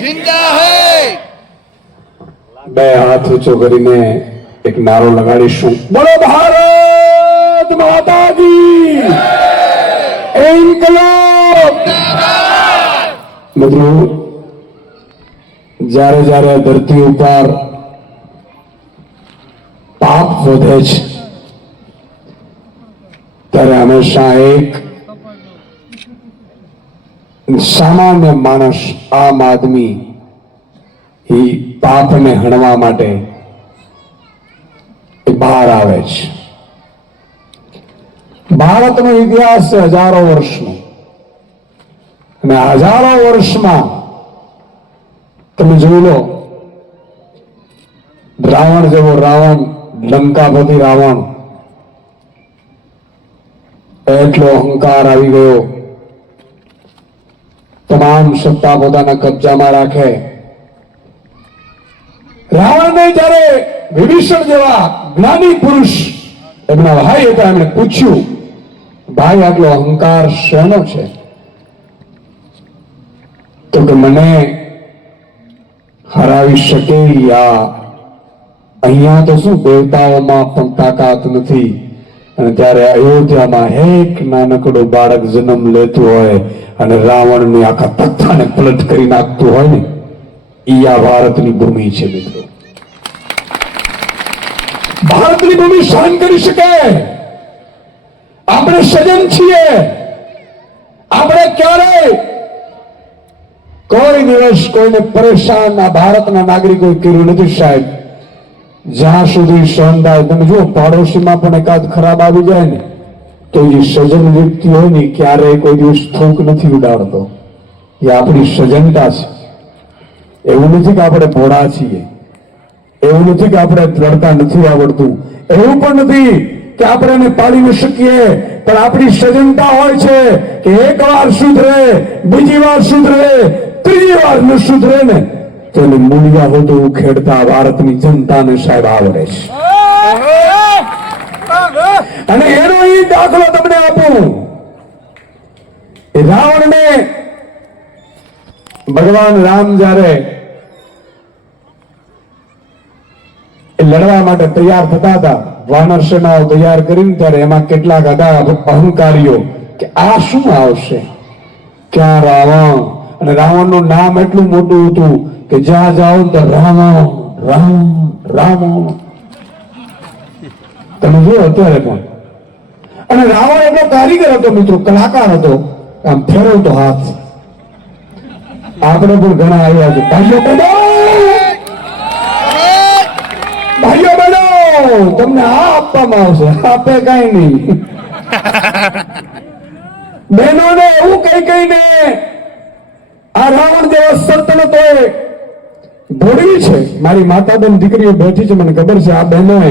जिंदा है। બે હાથ ઊંચો કરીને એક નારો લગાડીશું, બોલો ભારત માતા કી ઇન્કલાબ। મિત્રો, જ્યારે જ્યારે ધરતી ઉપર પાપ વધે છે ત્યારે હંમેશા એક સામાન્ય માણસ, આમ આદમી એ પાપને હણવા માટે બહાર આવે છે। ભારતનો ઇતિહાસ છે હજારો વર્ષનો, અને હજારો વર્ષમાં તમે જોઈ લો, રાવણ જેવો રાવણ, લંકાપતિ રાવણ, એટલો અહંકાર આવી ગયો, તમામ સત્તા પોતાના કબજામાં રાખે। રાવણને જ્યારે વિભીષણ જેવા જ્ઞાની પુરુષ, એમના ભાઈ હતા, એમણે પૂછ્યું, ભાઈ આટલો અહંકાર શેનો છે? તો કે મને હરાવી શકે યા અહીંયા તો શું દેવતાઓમાં પણ તાકાત નથી, અને ત્યારે અયોધ્યામાં એક નાનકડો બાળક જન્મ લેતું હોય અને રાવણની આખા તખ્તાને પલટ કરી નાખતું હોય ને, ઈ આ ભારતની ભૂમિ છે। મિત્રો, ભારતની ભૂમિ સહન કરી શકે। આપણે સજન છીએ, આપણે ક્યારે કોઈ દિવસ કોઈને પરેશાન આ ભારતના નાગરિકોએ કર્યું નથી સાહેબ। જ્યાં સુધી સહન થાય, તમે જુઓ પાડોશીમાં પણ એકાદ ખરાબ આવી જાય ને તો જે સજન વ્યક્તિ હોય ને ક્યારેય કોઈ દિવસ થૂક નથી ઉડાડતો, એ આપણી સજનતા છે। એવું નથી કે આપણે ભોળા છીએ, એવું નથી કે આપણે લડતા નથી આવડતું, એવું પણ નથી કે આપણે એને પાડી ન શકીએ, પણ આપણી સજનતા હોય છે કે એક વાર સુધરે, બીજી વાર સુધરે, ત્રીજી વાર ન સુધરે ને તો એને મૂળિયા હોતું ખેડતા ભારતની જનતાને સાહેબ આવડે છે। અને એનો એ દાખલો તમને આપું, રાવણને ભગવાન રામ જ્યારે લડવા માટે તૈયાર થતા હતા, વાનર સેનાઓ તૈયાર કરીને, ત્યારે એમાં કેટલાક હતા અહંકારીઓ કે આ શું આવશે, ક્યાં રાવણ? અને રાવણનું નામ એટલું મોટું હતું કે જ્યાં જાઓ તો રામ રામ રામ, તમે જો અત્યારે પણ। અને રાવણ એટલો કારીગર હતો મિત્રો, કલાકાર હતો, આમ ફેરવતો હાથ। આપણે પણ ઘણા આવ્યા છે, ભાઈઓ બહેનો, ભાઈઓ બહેનો, તમને આ આપવામાં આવશે, આપે કઈ નહીં। બહેનોને એવું કઈ કઈને આ રાવણ જેવા સલ્તનતોએ ભોળવી છે। મારી માતા બેન દીકરીઓ બેઠી છે, મને ખબર છે, આ બહેનોએ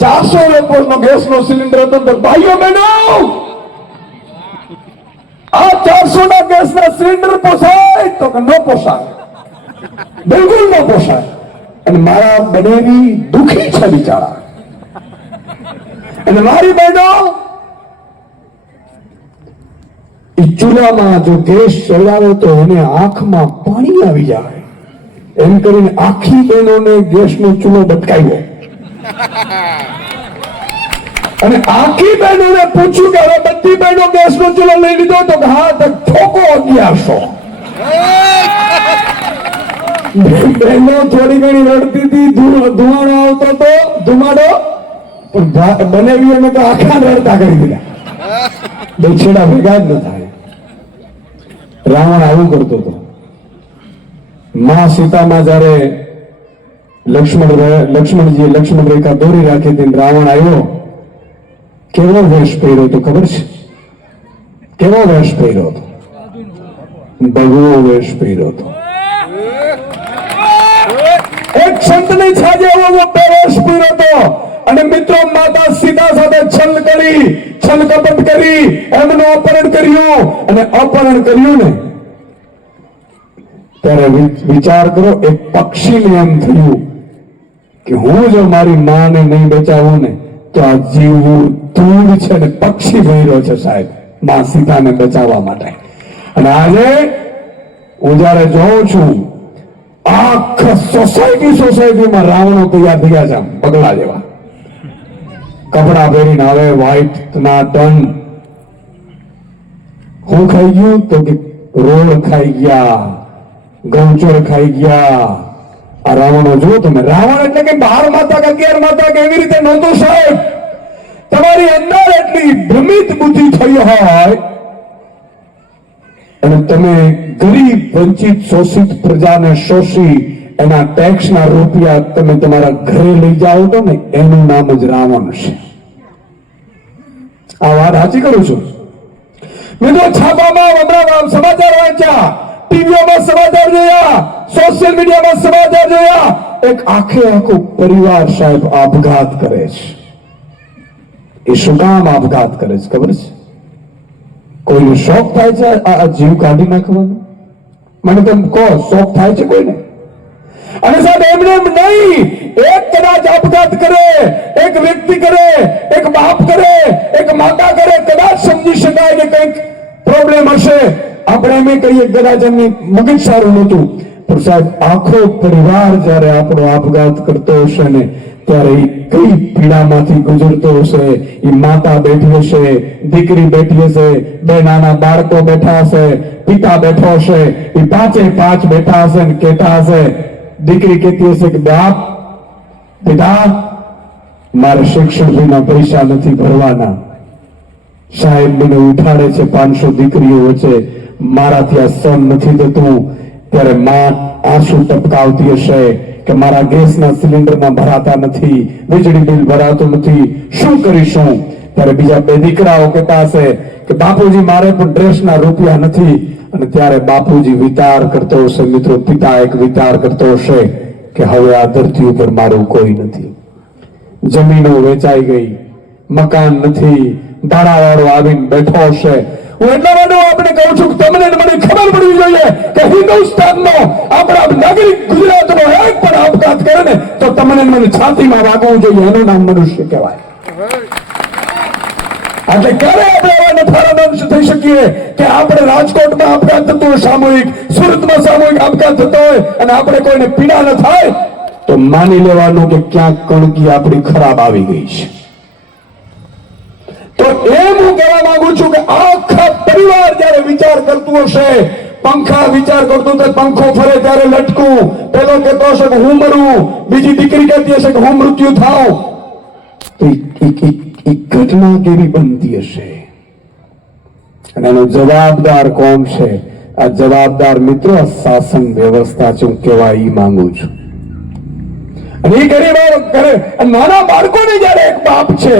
400 લોકોનો ગેસનો સિલિન્ડર હતો, ભાઈઓ બહેનો આ 400 ના ગેસના સિલિન્ડર પોસાય તો કે ન પોસાય, બિલકુલ ન પોસાય। અને મારા બનેવી દુખી છે બિચારા, અને મારી બહેનો ચૂલામાં જો ગેસ ચલાવે તો એને આંખમાં પાણી આવી જાય, એમ કરીને આખી બહેનોને ગેસનો ચૂલો બટકાવ્યો, અને આખી બહેનોને પૂછ્યું કે હવે બધી બહેનો ગેસનો ચૂલો લઈ લીધો? તો હા, તો ઠોકો 1100। બહેનો થોડી ઘણી રડતી હતી, ધુમાડો આવતો હતો, ધુમાડો, પણ બનેવી અમે તો આખા રડતા કરી દીધા, બે છેડા ભેગા જ ન થાય। રાવણ આવું કરતો હતો। માં સીતામાં જયારે લક્ષ્મણજી લક્ષ્મણ રેખા દોરી રાખી હતી, રાવણ આવ્યો, કેવો વેશ પહેર્યો હતો ખબર છે? કેવો વેશ પહેર્યો હતો? ભગવો વેશ પહેર્યો હતો। એક સંતની છાજે એવો મોટો વેશ પહેર્યો હતો, અને મિત્રો માતા સીતા સાથે છલ કપટ કરી એમનું અપહરણ કર્યું, અને અપહરણ કર્યું ને ત્યારે વિચાર કરો, એક પક્ષીને એમ થયું કે હું જો મારી માને નહીં બચાવું ને તો આ જીવવું ધૂળ છે, ને પક્ષી ભર્યો છે સાહેબ માં સીતાને બચાવવા માટે। અને આજે હું જયારે જોઉં છું આખા સોસાયટીમાં રાવણો તૈયાર થયા છે, પગલા જેવા કપડા પહેરીને આવે, વ્હાઈટ ના ટન. હું ખાઈ ગયું તો કે રોડ ખાઈ ગયા, ગૌચર ખાઈ ગયા. આ રાવણો જો તમે, રાવણ એટલે કે 12 માતા કે 11 માતા કે એવી રીતે નહોતું સાહેબ. તમારી અંદર એટલી ભ્રમિત બુદ્ધિ થઈ હોય અને તમે ગરીબ વંચિત શોષિત પ્રજાને શોષી એના ટેક્સના રૂપિયા તમે તમારા ઘરે લઈ જાઓ તો ને એનું નામ જ રાવણ છે. આ વાત સાચી કરું છું. મિત્રો છાપામાં હમણાં સમાચાર વાંચ્યા, ટીવીઓમાં સમાચાર જોયા, સોશિયલ મીડિયામાં સમાચાર જોયા, એક આખો પરિવાર સાહેબ આપઘાત કરે છે. એ શું કામ આપઘાત કરે છે ખબર છે? કોઈને શોખ થાય છે આ જીવ કાઢી નાખવાનો? મને તમે કહો, શોખ થાય છે કોઈને? અને સાહેબ એમને એમ નહીં, એક કદાચ આપઘાત કરે, એક વ્યક્તિ કરે, એક બાપ કરે, એક માતા કરે, કદાચ સમજી શકાય કે કંઈક પ્રોબ્લેમ હશે. આપણે એમ કહીએ કદાચ એમની મગજ સારું નહોતું, પણ સાહેબ આખો પરિવાર જયારે આપણો આપઘાત કરતો હશે ને ત્યારે કઈ પીડામાંથી ગુજરતો હશે. એ માતા બેઠી હશે, દીકરી બેઠી હશે, બે નાના બાળકો બેઠા હશે, પિતા બેઠો હશે, એ પાંચ બેઠા હશે ને કહેતા હશે, દીકરી કહેતી હશે કે બાપ પિતા મારે શિક્ષણ ફીના પૈસા નથી ભરવાના, સાહેબ મને ઉઠાડે છે 500 દીકરીઓ વચ્ચે, મારાથી આ સહન નથી થતું. ત્યારે માં આંસુ ટપકાવતી હશે કે મારા ગેસના સિલિન્ડરના ભરાતા નથી, વીજળી બિલ ભરાતું નથી, શું કરીશું? ત્યારે બીજા 2 દીકરાઓ કહેતા હશે કે બાપુજી મારે પણ ડ્રેસના રૂપિયા નથી. અને ત્યારે બાપુજી વિચાર કરતો હશે, મિત્રો પિતા એક વિચાર કરતો હશે કે હવે આ ધરતી ઉપર મારું કોઈ નથી, જમીનો વેચાઈ ગઈ, મકાન નથી, ભાડાવાળો આવીને બેઠો હશે. હું એટલા માટે આપણે કહું છું કે તમને મને ખબર પડવી જોઈએ કે હિન્દુસ્તાનનો આપણા નાગરિક ગુજરાતનો એક પણ આપઘાત કરે ને તો તમને મને છાતીમાં વાગવું જોઈએ. એનું નામ મનુષ્ય કહેવાય. એટલે ક્યારે આપણે આવા નફારામંશ થઈ શકીએ કે આપણે રાજકોટમાં આપઘાત થતો હોય સામૂહિક, સુરતમાં સામૂહિક આપઘાત થતો હોય અને આપણે કોઈને પીડા ન થાય તો માની લેવાનું કે ક્યાંક કણકી આપણી ખરાબ આવી ગઈ છે. તો એમ હું કહેવા માંગુ છું કે આખા પરિવાર જયારે વિચાર કરતું હશે, પંખા વિચાર કરતું તો પંખો ફરે ત્યારે લટકું, પેલો કહેતો હશે કે હું મરું, બીજી દીકરી કહેતી હશે કે હું મૃત્યુ થાઉં, તો એ ઘટના કેવી બનતી હશે? અને એનો જવાબદાર કોણ છે? આ જવાબદાર મિત્રો આ શાસન વ્યવસ્થા છે. હું કહેવા ઈ માંગુ છું. અને એ ગરીબ કરે નાના બાળકોને જયારે એક બાપ છે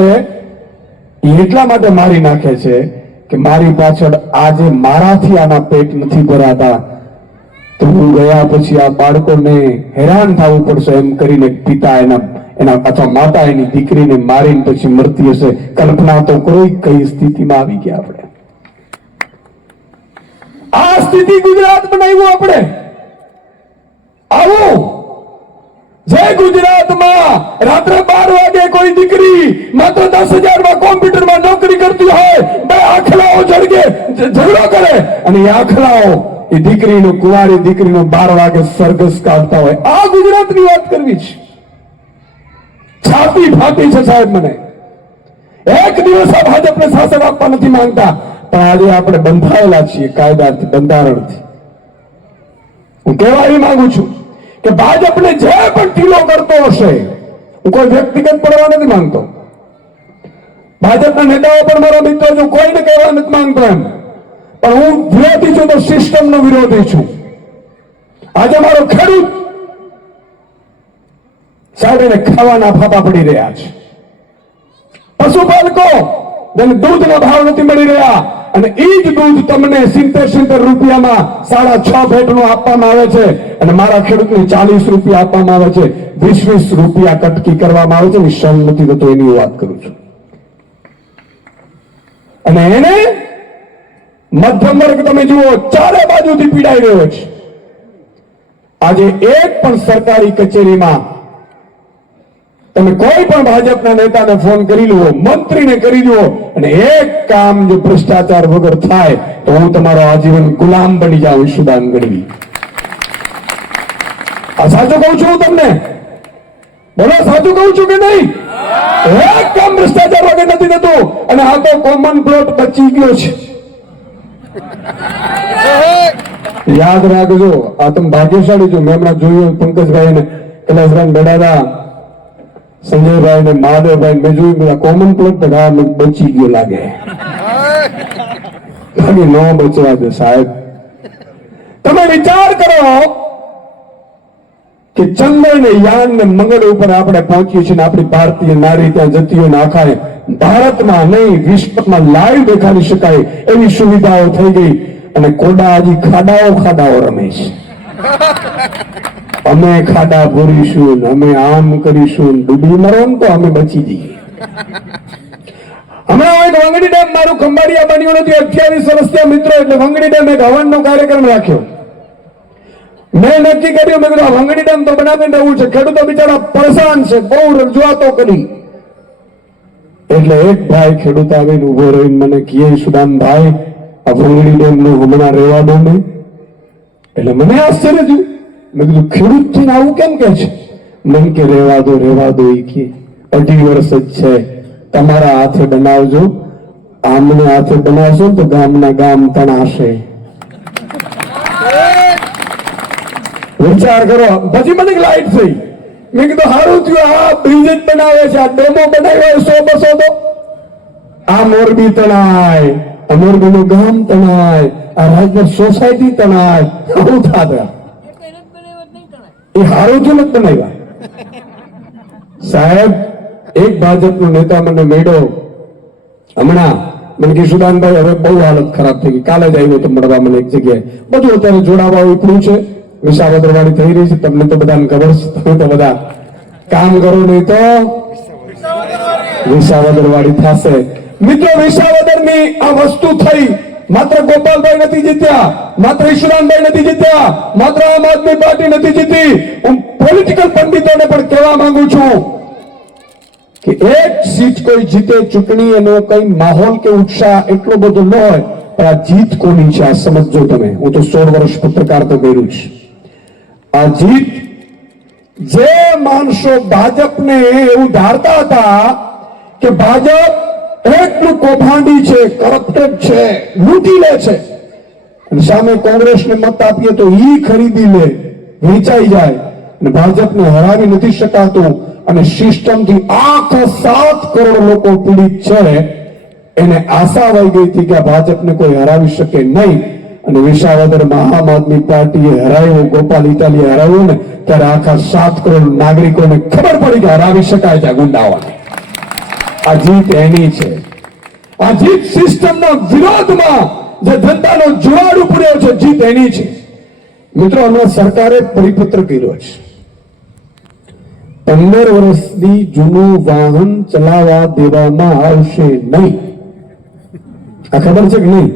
એટલા માટે મારી નાખે છે કે મારી પાછળ આજે મારાથી આના પેટ નથી ભરાતા તો હું ગયા પછી આ બાળકોને હેરાન થવું પડશે એમ કરીને પિતા એના અથવા માતા એની દીકરીને મારીને પછી મરતી હશે. કલ્પના તો કરો કઈ સ્થિતિમાં આવી ગયા આપણે. આ સ્થિતિ ગુજરાત બનાવ્યું આપણે. આવું જે ગુજરાતમાં રાત્રે 12 વાગે કોઈ દીકરી માત્ર 10,000 માં કોમ્પ્યુટરમાં નોકરી કરતી હોય, 2 આખલાઓ ઝઘડો કરે અને એ આખલાઓ એ દીકરીનો કુંવારી દીકરીનો 12 વાગે સરઘસ કાઢતા હોય. આ ગુજરાતની વાત કરવી છે. છાતી ફાટી છે સાહેબ. મને એક દિવસ આ ભાજપને શાસન આપવા નથી માંગતા, પણ આજે આપણે બંધાયેલા છીએ કાયદાથી, બંધારણથી. હું કહેવા એ માંગુ છું કે ભાજપને જે પણ ઢીલો કરતો હશે, હું કોઈ વ્યક્તિગત પડવા નથી માંગતો, ભાજપના નેતાઓ પણ મારા મિત્રો છું, કોઈને કહેવા નથી માંગતો એમ, પણ હું વિરોધી છું તો સિસ્ટમનો વિરોધી છું. આજે મારો ખેડૂત સાહેબ એને ખાવાના ફાફા પડી રહ્યા છે, પશુપાલકો જેને દૂધના ભાવ નથી મળી રહ્યા અને એ જ દૂધ તમને 70 રૂપિયામાં 6.5 ભેટનું આપવામાં આવે છે અને મારા ખેડૂતને 40 રૂપિયા આપવામાં આવે છે, 20 રૂપિયા કટકી કરવામાં આવે છે. સહન નથી થતો એની વાત કરું છું. અને એને મધ્યમ વર્ગ તમે જુઓ ચારે બાજુથી પીડાઈ રહ્યો છે. આજે એક પણ સરકારી કચેરીમાં તમે કોઈ પણ ભાજપના નેતાને ફોન કરી લો, મંત્રીને કરી દો, અને એક કામ જો ભ્રષ્ટાચાર વગર થાય તો હું તમારો આજીવન ગુલામ બની જાઉં. ઈશુદાન ગઢવી, આ સાચું કહું છું હું તમને? બોલો, સાચું કહું છું કે નહીં? એક કામ ભ્રષ્ટાચાર વગર નથી થતું. અને આ તો કોમન પ્લોટ બચી ગયો છે. યાદ રાખજો, આ તમે ભાગ્યશાળી છો. મેં હમણાં જોયું પંકજભાઈ ને કૈલાસભાઈ બડાદા, સંજયભાઈ ને મહાદેવભાઈ, મેં જોયું બધા કોમન પ્લોટ બચી ગયો લાગે. બાકી ન બચવા દે સાહેબ. તમે વિચાર કરો કે ચંદ્ર ને યાન ને મંગળ ઉપર આપણે પહોંચીએ છીએ, આપણી ભારતીય નારી ત્યાં જતી હોય ને આખા ભારતમાં નહીં વિશ્વમાં લાઈવ દેખાડી શકાય એવી સુવિધાઓ થઈ ગઈ. અને કોડા હજી ખાડાઓ રમે છે. અમે ખાડા ભરીશું, અમે આમ કરીશું, ડૂબી મરો તો અમે બચી જઈએ. હમણાં એક વંગડી ડેમ, મારું ખંભાળિયા બન્યું નથી 28 વર્ષ ત્યાં મિત્રો, એટલે વંગડી ડેમ એક હવનનો કાર્યક્રમ રાખ્યો. મેં નક્કી કર્યું, મેં કીધું વંગડી ડેમ તો બનાવીને રહેવું છે. ખેડૂતો બિચારા પરેશાન છે, બહુ રજૂઆતો કરી. એટલે એક ભાઈ ખેડૂત આવીને ઉભો રહીને મને કહે, સુદામભાઈ આ વંગડી ડેમ નું હમણાં રહેવા દો ને. એટલે મને આશ્ચર્ય થયું. મેં કીધું ખેડૂત થઈને આવું કેમ કે છે? મન કે રહેવા દો એ કે 2.5 વર્ષ જ છે, તમારા હાથે બનાવજો. આમને હાથે બનાવશો તો ગામના ગામ તણાશે. વિચાર કરો. પછી મને લાઈટ થઈ. મેં કીધું સારું થયું આ બ્રિજ જ બનાવે છે, આ ડેમો બનાવ્યો 100-200 તો આ મોરબી તણાય, આ મોરબીનું ગામ તણાય, આ રાજનગર સોસાયટી તણાય. આવું થાત એ સારું થયું નથી બનાવ્યા. સાહેબ એક ભાજપનો નેતા મને મળ્યો હમણાં, મને કે સુદાનભાઈ હવે બહુ હાલત ખરાબ થઈ ગઈ. કાલે જ આવ્યો તો મળવા મને એક જગ્યાએ. બધું અત્યારે જોડાવા ઉપડ્યું છે, વિસાવદરવાળી થઈ રહી છે. તમને તો બધાને ખબર છે, તમે તો બધા કામ કરો નહીં તો વિસાવદરવાળી થશે. મિત્રો વિસાવદરની આ વસ્તુ થઈ. માત્ર ગોપાલભાઈ નથી જીત્યા, માત્ર ઈશ્વરાનભાઈ નથી જીત્યા, માત્ર આમ આદમી પાર્ટી નથી જીતી. હું પોલિટિકલ પંડિતોને પણ કહેવા માંગુ છું કે એક સીટ કોઈ જીતે ચૂંટણી એનો કઈ માહોલ કે ઉત્સાહ એટલો બધો ન હોય, પણ આ જીત કોની છે આ સમજો તમે. હું તો 16 વર્ષ પત્રકાર તો કર્યું છે. આ જીત જે માણસો ભાજપને એવું ધારતા હતા કે ભાજપ એટલું કૌભાંડી છે, કરપ્ટેડ છે, લૂંટી લે છે, અને સામે કોંગ્રેસને મત આપીએ તો ઈ ખરીદી લે, વેચાઈ જાય, અને ભાજપને હરાવી નથી શકાતું, અને સિસ્ટમથી આખા 7 કરોડ લોકો પીડિત છે. એને આશા આવી ગઈ હતી કે આ ભાજપને કોઈ હરાવી શકે નહીં. અને વિસાવદરમાં આમ આદમી પાર્ટીએ હરાવ્યો, ગોપાલ ઇટાલીએ હરાવ્યો ને, ત્યારે આખા 7 કરોડ નાગરિકોને ખબર પડી કે હરાવી શકાય છે ગુંડાઓને. આ જીત એની છે. આ જીત સિસ્ટમના વિરોધમાં જે જનતાનો જુવાળ ઉપડ્યો છે, જીત એની છે. મિત્રો હમણાં સરકારે પરિપત્ર કર્યો છે, 15 વર્ષથી જૂનું વાહન ચલાવવા દેવામાં આવશે નહીં. આ ખબર છે કે નહીં?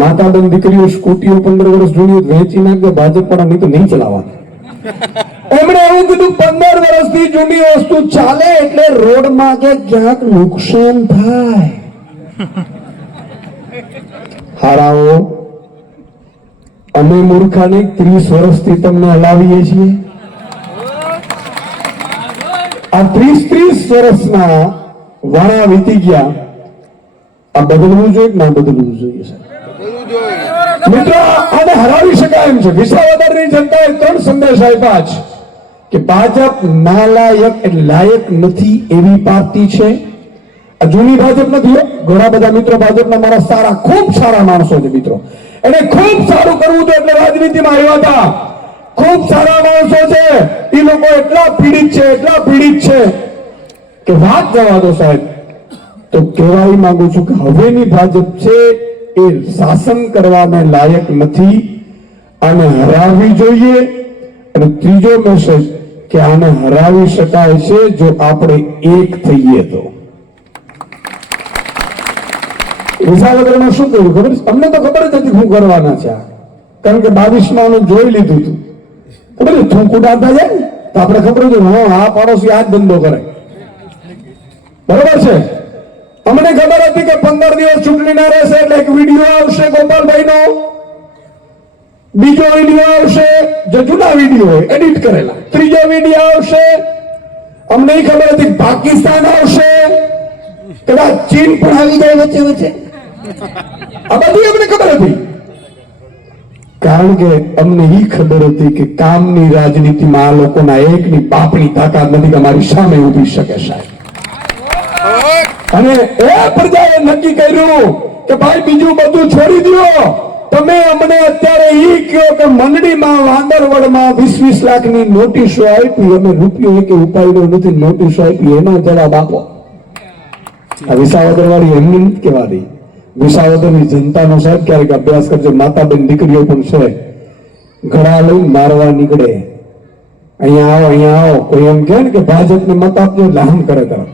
માતા બેન દીકરીઓ સ્કૂટીઓ 15 વર્ષ જૂની વેચી નાખે ભાજપ વાળા, નહીં તો નહીં ચલાવવાની. એમણે એવું કીધું 15 વર્ષથી જૂની વસ્તુ ચાલે એટલે રોડમાં કે ક્યાંક નુકસાન થાય. હારાઓ અમે મૂર્ખાને 30 વર્ષથી તમને હલાવીએ છીએ. આ 30 વર્ષના વાળા વીતી ગયા. આ બદલવું જોઈએ કે ના બદલવું જોઈએ? મિત્રો આને હરાવી શકાય એમ છે. વિસાવદરની જનતાએ 3 સંદેશ આપ્યા છે કે ભાજપ નાલાયક એટલે લાયક નથી એવી પાર્ટી છે. આ જૂની ભાજપ નથી, ઘણા બધા મિત્રો ભાજપના મારા સારા, ખૂબ સારા માણસો છે મિત્રો. એને ખૂબ સારું કરવું હતું એટલે રાજનીતિમાં આવ્યા હતા. ખૂબ સારા માણસો છે, એ લોકો એટલા પીડિત છે કે વાત જવા દો સાહેબ. તો કહેવા માંગુ છું કે હવેની ભાજપ છે એ શાસન કરવાને લાયક નથી, આને હરાવવી જોઈએ. અને ત્રીજો મેસેજ કે આને હરાવી શકાય છે જો આપણે એક થઈએ તો. વિસાવદરમાં શું કર્યું ખબર? અમને તો ખબર જ હતી શું કરવાના છે, કારણ કે 22માં જોઈ લીધું હતું. ખબર છે થૂંક ઉડાડતા જાય ને તો આપણે ખબર હતું, હા આ પાડોશી આ જ ધંધો કરે, બરોબર છે. અમને ખબર હતી કે 15 દિવસ ચૂંટણીના રહેશે એટલે એક વિડીયો આવશે ગોપાલભાઈનો, બીજો વિડીયો આવશે જે જૂના વિડીયો હોય એડિટ કરેલા, ત્રીજો વિડીયો આવશે, અમને ખબર હતી પાકિસ્તાન આવશે, કદાચ ચીન પણ આવી જાય વચ્ચે વચ્ચે, આ બધી અમને ખબર હતી. કારણ કે અમને એ ખબર હતી કે કામની રાજનીતિમાં આ લોકોના એકની બાપની તાકાત નથી કે અમારી સામે ઉભી શકે સાહેબ. અને એ પ્રજાએ નક્કી કર્યું કે ભાઈ બીજું બધું છોડી દો, તમે અમને અત્યારે ઈ કહો કે મંડળીમાં વાંદરવડમાં 20-20 લાખની નોટિસો આપી, અમે રૂપિયો એક ઉપાડ્યો નથી, નોટિસો આપી, એનો જવાબ આપો. આ વિસાવદર વાળી એમની નથી કહેવાતી. વિસાવદરની જનતાનો સાહેબ ક્યારેક અભ્યાસ કરજો, માતાબેન દીકરીઓ પણ છે, ઘડા લઈને મારવા નીકળે, અહીંયા આવો, કોઈ એમ કહે ને કે ભાજપને મત આપજો એટલે આમ કરે તરફ.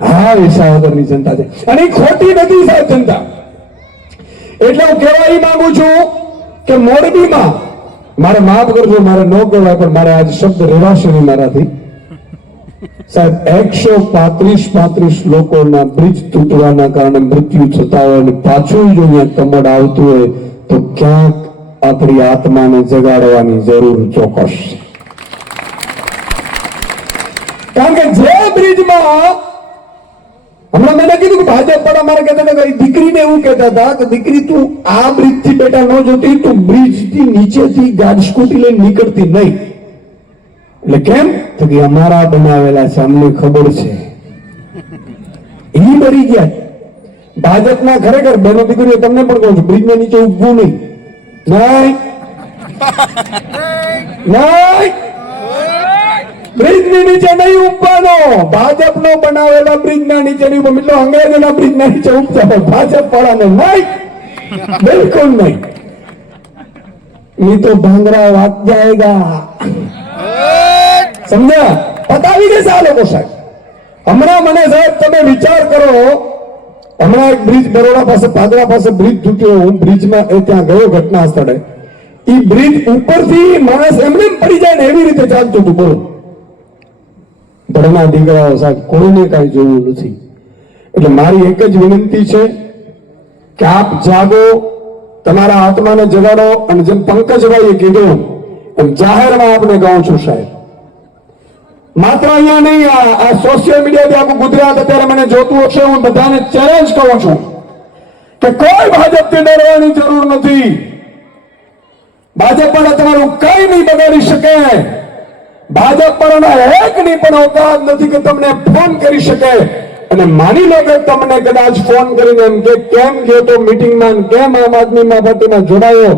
હા, વિસાવદરની જનતા છે અને ખોટી નથી સાહેબ જનતા. એટલે હું કહેવા માંગુ છું કે મોરબીમાં, મારે માફ કરજો, મારે ન કહેવાય પણ મારે આજ શબ્દ રેવાશે નહીં મારાથી સાહેબ. 135 લોકોના બ્રિજ તૂટવાના કારણે મૃત્યુ થતા હોય અને પાછું જો અહીંયા કમળ આવતું હોય તો ક્યાંક આપણી આત્માને જગાડવાની જરૂર ચોક્કસ છે. કારણ કે જે બ્રિજમાં હમણાં મેં કીધું કે ભાજપ પણ અમારે કહેતા હતા, દીકરીને એવું કહેતા હતા કે દીકરી તું આ બ્રિજ થી બેટા ન જોતી, તું બ્રિજ થી નીચેથી ગાડી સ્કૂટી લઈને નીકળતી નહીં. એટલે કેમ તો કે અમારા બનાવેલા છે, અમને ખબર છે. એ મરી ગયા. ભાજપના ખરેખર બેનો દીકરીઓ તમને પણ કહું છું, બ્રિજના નીચે ઉભવું નહીં, નહીં બ્રિજની નીચે નહીં ઉભવાનો. ભાજપનો બનાવેલા બ્રિજના નીચે નહીં, મિત્રો અંગ્રેજોના બ્રિજના નીચે ઉભતા, ભાજપ વાળાને નહીં, બિલકુલ નહીં. નહીં તો ભાંગરા વાત જાયગા. સમજ્યા? પતાવી દેશે આ લોકો સાહેબ. હમણાં મને સાહેબ તમે વિચાર કરો, હમણાં એક બ્રિજ બરોડા પાસે, પાદરા પાસે બ્રિજ તૂટ્યો, હું બ્રિજમાં ત્યાં ગયો ઘટના સ્થળે. એ બ્રિજ ઉપરથી માણસ એમને પડી જાય ને એવી રીતે ચાલતું હતું. બોલો, ધર્મના દીકરાઓ સાહેબ, કોઈને કઈ જોયું નથી. એટલે મારી એક જ વિનંતી છે કે આપ જાગો, તમારા આત્માને જગાડો. અને જેમ પંકજભાઈએ કીધું એમ જાહેરમાં આપણે કહું છું સાહેબ, માત્ર અહીંયા નહીં, આ સોશિયલ મીડિયાથી આખું ગુજરાત અત્યારે મને જોતું હશે, હું બધાને ચેલેન્જ કરું છું કે કોઈ ભાજપથી ડરવાની જરૂર નથી. ભાજપ પણ તમારું કઈ નહીં બગાડી શકે. ભાજપ પણ એકની પણ ઓકાત નથી કે તમને ફોન કરી શકે. અને માની લો કે તમને કદાચ ફોન કરીને એમ કે કેમ ગયો તો મીટિંગમાં, કેમ આમ આદમી પાર્ટીમાં જોડાયો,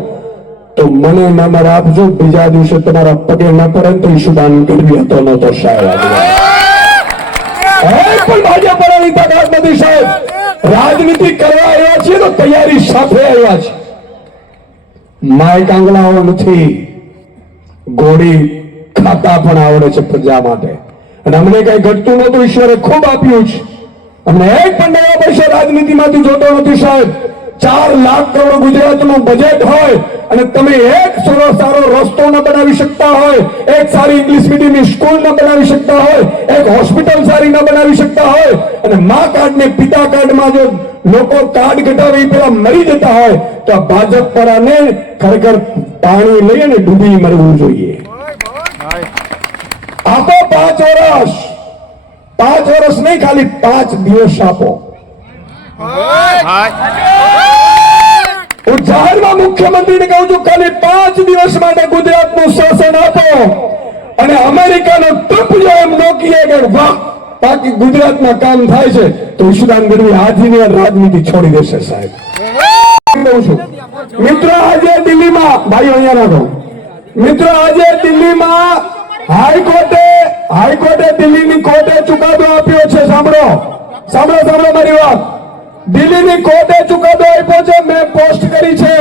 તો મને નંબર આપજો. બીજા દિવસે તમારા પગે ન પડે તો ઈશુદાન કરવી હતો નતો સાહેબ. પણ ભાજપ વાળાની તાકાત નથી સાહેબ. રાજનીતિ કરવા આવ્યા છીએ તો તૈયારી સાથે આવ્યા છે. માઇક આંગળાઓ નથી, ગોળી ખાતા પણ આવડે છે પ્રજા માટે. અને અમને કઈ ઘટતું નતું, ઈશ્વરે ખૂબ આપ્યું છે. અમને એક પણ નવા પૈસા રાજનીતિમાંથી જોતો નથી સાહેબ. 4 લાખ કરોડ ગુજરાતનું બજેટ હોય અને તમે એક સારો રસ્તો ન બનાવી શકતા હોય, એક સારી ઇંગ્લિશ મીડિયમની સ્કૂલ ન બનાવી શકતા હોય, એક હોસ્પિટલ સારી ન બનાવી શકતા હોય, અને મા કાર્ડ ને પિતા કાર્ડમાં જો લોકો કાર્ડ ઘટાવી પેલા મરી જતા હોય, તો આ ભાજપ પરાને ખરેખર પાણી લઈ અને ડૂબી મરવું જોઈએ. આપો 5 વર્ષ, 5 વર્ષ નહીં, ખાલી 5 દિવસ આપો. હું જાહેરમાં મુખ્યમંત્રીને કહું છું, ખાલી 5 દિવસ માટે ગુજરાતનું શાસન આપો. અને અમેરિકાનો ટ્રમ્પ જો એમ નોકીએ કે વાહ બાકી ગુજરાતમાં કામ થાય છે, તો ઈશુદાન ગઢવી આજની રાજનીતિ છોડી દેશે સાહેબ. કહું છું મિત્રો, આજે દિલ્હીમાં, ભાઈઓ અહીંયા રાખો મિત્રો, આજે દિલ્હીમાં હાઈકોર્ટે દિલ્હીની કોર્ટે ચુકાદો આપ્યો છે. સાંભળો મારી વાત. દિલ્હીની કોર્ટે ચુકાદો આપ્યો છે, મેં પોસ્ટ કરી છે.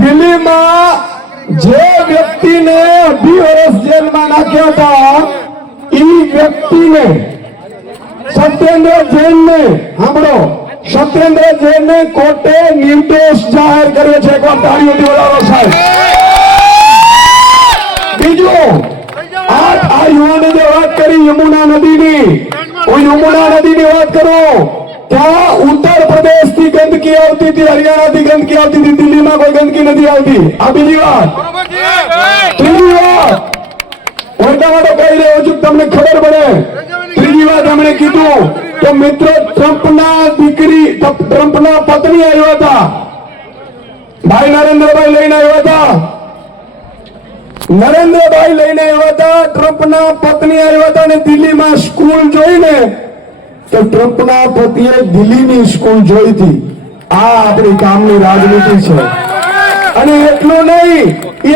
દિલ્હીમાં જે વ્યક્તિને 2 વર્ષ જેલમાં નાખ્યા હતા, એ વ્યક્તિને સત્યેન્દ્ર જૈનને, સાંભળો, સત્યેન્દ્ર જૈનને કોર્ટે નિર્દોષ જાહેર કર્યો છે. એકવાર તાળીઓથી વધારો સાહેબ. બીજું, આ યુવાને જે વાત કરી યમુના નદીની, હું યમુના નદીની વાત કરું, ત્યાં ઉત્તર પ્રદેશથી ગંદકી આવતી હતી, હરિયાણાથી ગંદકી આવતી હતી, દિલ્હીમાં કોઈ ગંદકી નથી આવતી. આ બીજી વાત. ત્રીજી વાત હું એટલા માટે કહી રહ્યો છું, તમને ખબર પડે. ત્રીજી વાત એમણે કીધું તો મિત્રો, ટ્રમ્પના પત્ની આવ્યા હતા, ભાઈ નરેન્દ્રભાઈ લઈને આવ્યા હતા. નરેન્દ્રભાઈ લઈને આવ્યા હતા, ટ્રમ્પના પત્ની આવ્યા હતા, અને દિલ્હીમાં સ્કૂલ જોઈને તો ટ્રમ્પના પતિએ દિલ્હીની સ્કૂલ જોઈ હતી. આ આપણી કામની રાજનીતિ છે. અને એટલું નહીં,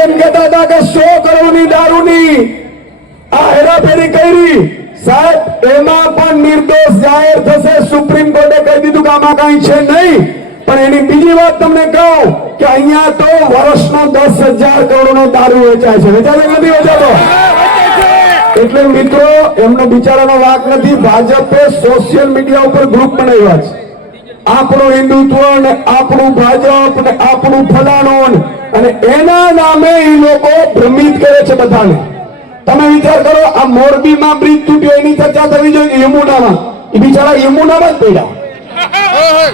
એમ કહેતા હતા કે 100 કરોડની દારૂની આ હેરાફેરી કરી. સાહેબ, એમાં પણ નિર્દોષ જાહેર થશે. સુપ્રીમ કોર્ટે કહી દીધું કે આમાં કઈ છે નહીં. પણ એની બીજી વાત તમને કહું કે અહીંયા તો વર્ષનો 10,000 કરોડનો દારૂ વેચાય છે. વેચાય નથી વેચાતો? એટલે મિત્રો, એમનો બિચારાનો વાંક નથી. ભાજપે સોશિયલ મીડિયા ઉપર ગ્રુપ બનાવ્યા છે, આપણું હિન્દુત્વ ને આપણું ભાજપ ને આપણું ફલાણું, અને એના નામે એ લોકો ભ્રમિત કરે છે બધાને. તમે વિચાર કરો, આ મોરબીમાં બ્રિજ તૂટ્યો એની ચર્ચા થવી જોઈએ, યમુનામાં. એ બિચારા યમુનામાં જ પડ્યા.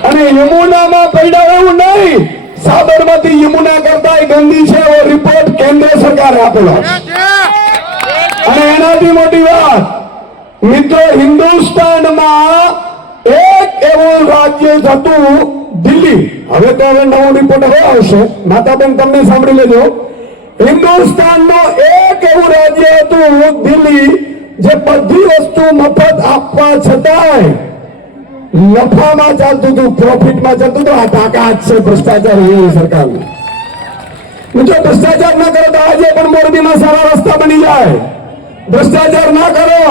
અને યમુનામાં પડ્યા એવું નહીં, સાબરમતી યમુના કરતા ગંદી છે એવો રિપોર્ટ કેન્દ્ર સરકારે આપેલો છે. અને એનાથી મોટી વાત મિત્રો, હિન્દુસ્તાનમાં એક એવું રાજ્ય હતું દિલ્હી. હવે તો હવે નવો રિપોર્ટ હવે આવશે, માતાબેન તમને સાંભળી લેજો. હિન્દુસ્તાનનું એક એવું રાજ્ય હતું દિલ્હી, જે બધી વસ્તુ મફત આપવા છતાંય નફામાં ચાલતું હતું, પ્રોફિટમાં ચાલતું હતું. આ તાકાત છે ભ્રષ્ટાચાર એવી સરકારની. જો ભ્રષ્ટાચાર ના કરો તો આજે પણ મોરબીમાં સારા રસ્તા બની જાય. ભ્રષ્ટાચાર ના કરો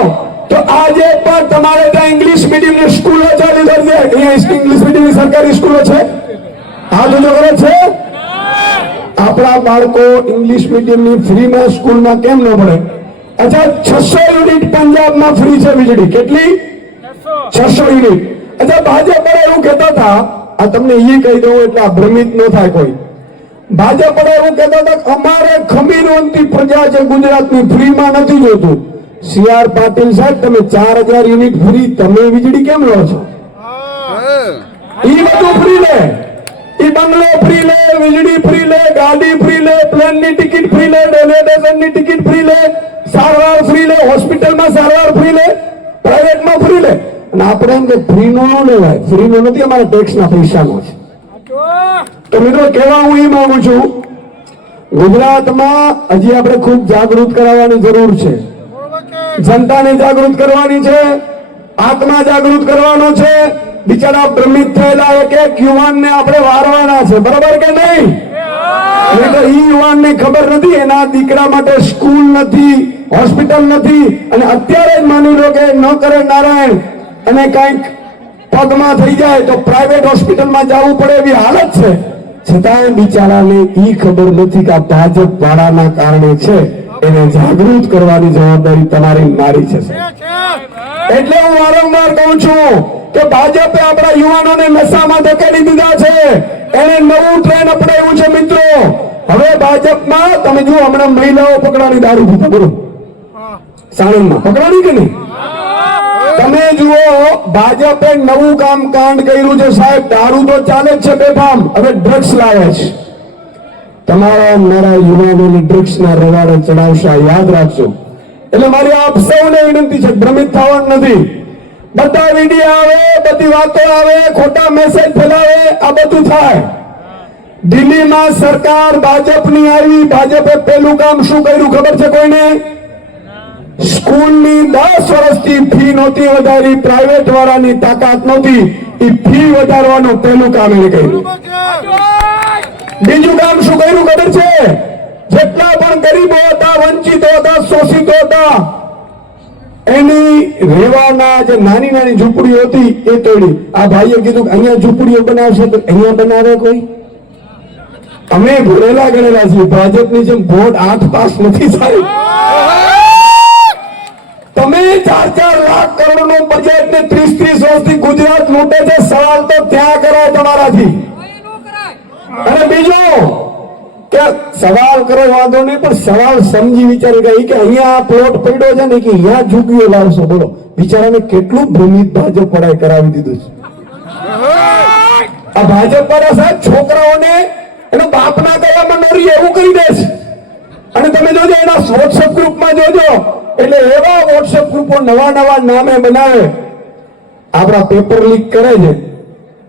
તો આજે પણ તમારે ત્યાં ઇંગ્લિશ મીડિયમની સ્કૂલો ચાલુ કરશે. અહીંયા ઇંગ્લિશ મીડિયમની સરકારી સ્કૂલો છે? હા તો જો કરે છે. આપણા બાળકો ઇંગ્લિશ મીડિયમની ફ્રીમાં સ્કૂલમાં કેમ ન પડે? અચ્છા, 600 યુનિટ પંજાબમાં ફ્રી છે વીજળી. કેટલી? 600 યુનિટ. અચ્છા, ભાજપ એવું કહેતા હતા, આ તમને એ કહી દઉં એટલે આ ભ્રમિત ન થાય કોઈ. ભાજપ એવું કહેતા હતા કે અમારે ખમીરવંતી પ્રજા છે ગુજરાતની ફ્રીમાં નથી જોતું. CR પાટીલ સાહેબ, તમે 4000 યુનિટ ફ્રી, તમે વીજળી કેમ લો છો? એ બધું ફ્રી લે, એ બંગલો ફ્રી લે, વીજળી ફ્રી લે, ગાડી ફ્રી લે, પ્લેનની ટિકિટ ફ્રી લે, રેલવે સ્ટેશનની ટિકિટ ફ્રી લે, સારવાર ફ્રી લે, હોસ્પિટલમાં સારવાર ફ્રી લે, પ્રાઇવેટમાં ફ્રી લે. અને આપણે એમ કે ફ્રી નો લેવાય. ફ્રી નો નથી, અમારા ટેક્સના પૈસાનો છે. તો મિત્રો, કહેવા હું એ માંગુ છું, ગુજરાતમાં હજી આપણે ખૂબ જાગૃત કરાવવાની જરૂર છે. જનતાને જાગૃત કરવાની છે, આત્મા જાગૃત કરવાનો છે. બિચારા ભ્રમિત થયેલા એક યુવાનને આપણે વારવાના છે, બરાબર કે નહીં? તો એ યુવાનને ખબર નથી, એના દીકરા માટે સ્કૂલ નથી, હોસ્પિટલ નથી, અને અત્યારે જ માની લો કે ન કરે નારાયણ અને કંઈક પગમાં થઈ જાય તો પ્રાઇવેટ હોસ્પિટલમાં જવું પડે એવી હાલત છે. છતાંય બિચારાને એ ખબર નથી કે આ ભાજપ વાળાના કારણે છે. એને જાગૃત કરવાની જવાબદારી તમારી મારી છે. એટલે હું વારંવાર કહું છું કે ભાજપે આપણા યુવાનોને નશામાં ધકેલી દીધા છે. એને નવું ટ્રેન્ડ અપનાવ્યું છે મિત્રો. હવે ભાજપમાં તમે જુઓ, હમણાં મહિલાઓ પકડાની દારૂ પીતા, બરોબર? સાણંદમાં પકડાની કે નહીં? તમે જુઓ, ભાજપે નવું કાંડ કર્યું છે સાહેબ. દારૂ તો ચાલે જ છે બેફામ, હવે ડ્રગ્સ લાવે છે. તમારા મારા યુવાનોને ડ્રગ્સના રવાડે ચડાવશે, યાદ રાખજો. એટલે મારી આપ સૌને વિનંતી છે, ભ્રમિત થવાનું નથી. બધા વિડીયો આવે, બધી વાતો આવે, ખોટા મેસેજ ફેલાવે, આ બધું થાય. દિલ્હીમાં સરકાર ભાજપની આવી, ભાજપે પેલું કામ શું કર્યું ખબર છે કોઈને? સ્કૂલની 10 વર્ષથી ફી નહોતી વધારી, પ્રાઇવેટ વાળાની તાકાત નહોતી, એ ફી વધારવાનું પહેલું કામ એને કર્યું. બીજું કામ શું કર્યું ખબર છે? જેટલા પણ ગરીબો હતા, વંચિતો હતા, શોષિતો હતા, એની રહેવાના જે નાની નાની ઝૂંપડીઓ હતી એ તોડી. આ ભાઈએ કીધું કે અહીંયા ઝૂંપડીઓ બનાવશે તો અહીંયા બનાવે કોઈ? અમે ભરેલા ગણેલા છીએ. ભાજપની જેમ વોટ 8 પાસ નથી સાહેબ. તમે 4-4 લાખ કરોડનું બજેટ ને 30-30 વર્ષથી ગુજરાત લૂંટે છે. સવાલ તો ત્યાં કરાય તમારાથી. અને બીજું, કે સવાલ કરો વાંધો નહીં, પણ સવાલ સમજી વિચારી ગઈ કે અહીંયા પ્લોટ પડ્યો છે ને કે અહીંયા ઝૂંપડીઓ લાવશો. બોલો બિચારાને કેટલું ભ્રમિત ભાજપ પડાય કરાવી દીધું છે. આ ભાજપ વાળા સાહેબ છોકરાઓને એનો બાપના કહેવામાં નોરી એવું કરી દે છે. અને તમે જોજો એના વોટ્સએપ ગ્રુપમાં જોજો, એટલે એવા વોટ્સએપ ગ્રુપો નવા નવા નામે બનાવે. આપણા પેપર લીક કરે છે.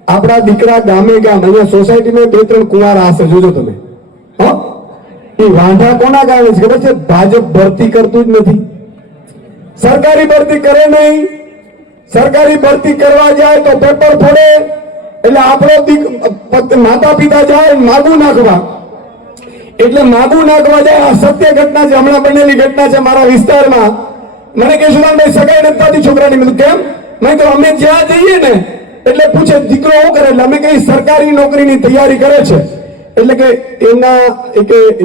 આપણા દીકરા ગામે ગામ અહીંયા સોસાયટીમાં 2-3 કુંવારા હશે, જોજો તમે. એ વાંઢા કોના કારણે છે ખબર છે? ભાજપ ભરતી કરતું જ નથી, સરકારી ભરતી કરે નહીં. સરકારી ભરતી કરવા જાય તો પેપર ફોડે, એટલે આપણો માતા પિતા જાય માગું નાખવા, એટલે માગું નાખવા જાય. આ સત્ય ઘટના છે, હમણાં બનેલી ઘટના છે મારા વિસ્તારમાં. મને કે સુદાનભાઈ સગાઈ નથી થતી છોકરાની. મેં કેમ? મેં તો અમે જ્યાં જઈએ ને એટલે પૂછે દીકરો શું કરે, એટલે અમે કઈ સરકારી નોકરીની તૈયારી કરે છે. એટલે કે એના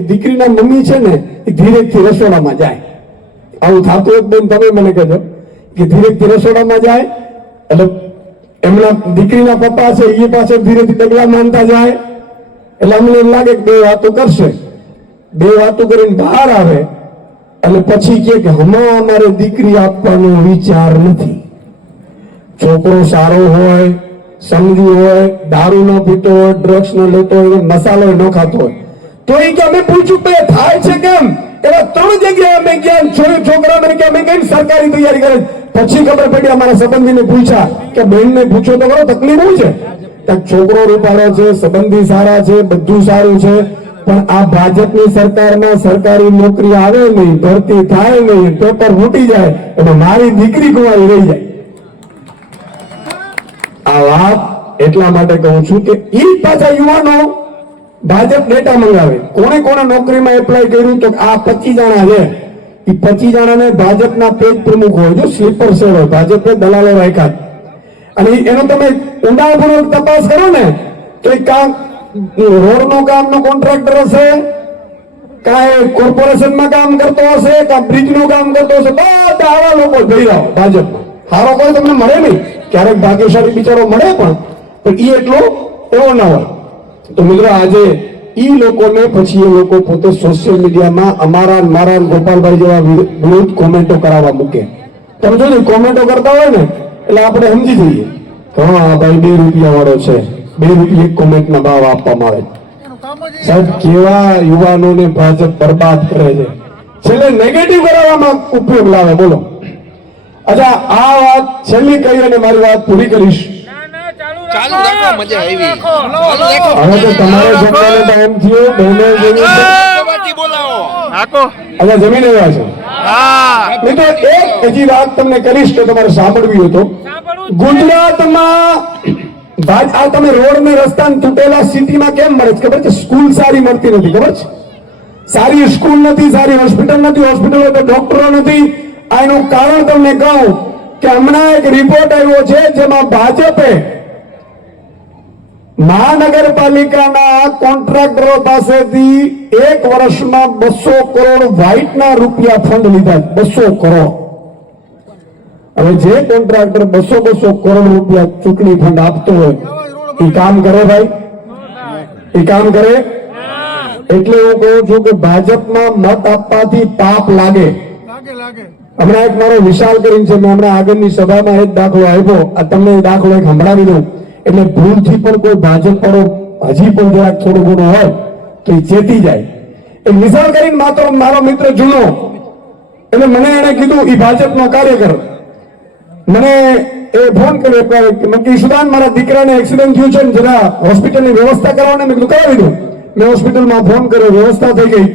દીકરીના મમ્મી છે ને એ ધીરેથી રસોડામાં જાય. આવું થતું એક બેન તમે મને કહેજો કે ધીરેથી રસોડામાં જાય, એટલે એમના દીકરીના પપ્પા છે એ પાસે ધીરેથી ડગલા માનતા જાય. એટલે અમને એમ લાગે કે 2 વાતો કરશે, 2 વાતો કરીને બહાર આવે એટલે પછી કે હમણાં અમારે દીકરી આપવાનો વિચાર નથી. છોકરો સારો હોય, સમજુ હોય, દારૂ ન પીતો હોય, ડ્રગ્સ ન લેતો હોય, મસાલો ન ખાતો હોય, તો એ કે અમે પૂછ્યું કે થાય છે કેમ? એવા 3 જગ્યાએ અમે ગયા, જોયું છોકરા મને કે અમે કઈ સરકારી તૈયારી કરે. પછી ખબર પડી, અમારા સંબંધીને પૂછ્યા કે બેનને પૂછો તો ખરો તકલીફ શું છે? છોકરો રૂપાળો છે, સંબંધી સારા છે, બધું સારું છે, પણ આ ભાજપની સરકારમાં સરકારી નોકરી આવે નહીં, ભરતી થાય નહીં, પેપર ફૂટી જાય એટલે મારી દીકરી કુંવારી રહી જાય. આ વાત એટલા માટે કહું છું કે એ પાછા યુવાનો ભાજપ ડેટા મંગાવે, કોને કોને નોકરીમાં એપ્લાય કર્યું, તો આ 25 જણા છે. એ 25 જણાને ભાજપના પેજ પ્રમુખ હોય, જો સ્લીપર સેલ હોય, ભાજપે દલાલો રાખ્યા. અને એનો તમે ઊંડાણપૂર્વક તપાસ કરો ને તો કામ રોડનો કામનો કોન્ટ્રાક્ટર હશે, કાંઈ કોર્પોરેશનમાં કામ કરતો હશે, કાં બ્રિજનું કામ કરતો હશે, બધા આવા લોકો ભર્યા ભાજપમાં. સારો કોઈ તમને મળે નહીં, ક્યારેક ભાગ્યશાળી બિચારો મળે પણ એ એટલો એવો ના હોય. તો મિત્રો આજે ઈ લોકોને પછી એ લોકો પોતે સોશિયલ મીડિયામાં અમારા મારા ગોપાલભાઈ જેવા વિરુદ્ધ કોમેન્ટો કરાવવા મૂકે. તમે જો કોમેન્ટો કરતા હોય ને એટલે આપણે સમજી જઈએ હા ભાઈ 2 રૂપિયા વાળો છે, 2 રૂપિયા એક કોમેન્ટના ભાવ આપવામાં આવે. સાહેબ કેવા યુવાનોને ભાજપ બરબાદ કરે છે, છેલ્લે નેગેટિવ કરાવવામાં ઉપયોગ લાવે. બોલો. અચ્છા, આ વાત છેલ્લી કહી અને મારી વાત પૂરી કરીશ. ચાલુ રાખો, મજા આવી. હવે તો તમારે જમવાનો ટાઈમ થયો, બહેનો બોલાવો. અચ્છા જમીન આવ્યા છે. મિત્રો એક હજી વાત તમને કરીશ તો તમારે સાંભળવી હતો. ગુજરાતમાં આ તમે રોડ ને રસ્તા તૂટેલા સિટીમાં કેમ મળે છે ખબર છે? સ્કૂલ સારી મળતી નથી, ખબર છે? સારી સ્કૂલ નથી, સારી હોસ્પિટલ નથી, હોસ્પિટલ તો ડોક્ટરો નથી. આ એનું કારણ તમને કહું કે હમણાં એક રિપોર્ટ આવ્યો છે જેમાં ભાજપે મહાનગરપાલિકાના કોન્ટ્રાક્ટરો પાસેથી 1 વર્ષમાં 200 કરોડ વ્હાઇટના રૂપિયા ફંડ લીધા. 200 કરોડ. હવે જે કોન્ટ્રાક્ટર 200 કરોડ રૂપિયા ચૂંટણી ફંડ આપતો હોય એ કામ કરે ભાઈ? એ કામ કરે? એટલે હું કહું છું કે ભાજપમાં મત આપવાથી પાપ લાગે. હમણાં એક મારો વિશાલ કરીને છે, મેં હમણાં આગળની સભામાં એક દાખલો આપ્યો, આ તમને દાખલો એક સંભળાવી દઉં એટલે ભૂલથી પણ કોઈ ભાજપ વાળો હજી પણ જરાક થોડું ઘણું હોય તો એ ચેતી જાય. એ વિશાલ કરીને મારો મિત્ર જૂનો, એટલે મને એને કીધું, એ ભાજપનો કાર્યકર, મને એ ફોન કર્યો, સુદાન મારા દીકરાને એક્સિડન્ટ થયું છે ને જરા હોસ્પિટલની વ્યવસ્થા કરવાને. મેં કીધું કરાવી દઉં. મેં હોસ્પિટલમાં ફોન કર્યો, વ્યવસ્થા થઈ ગઈ.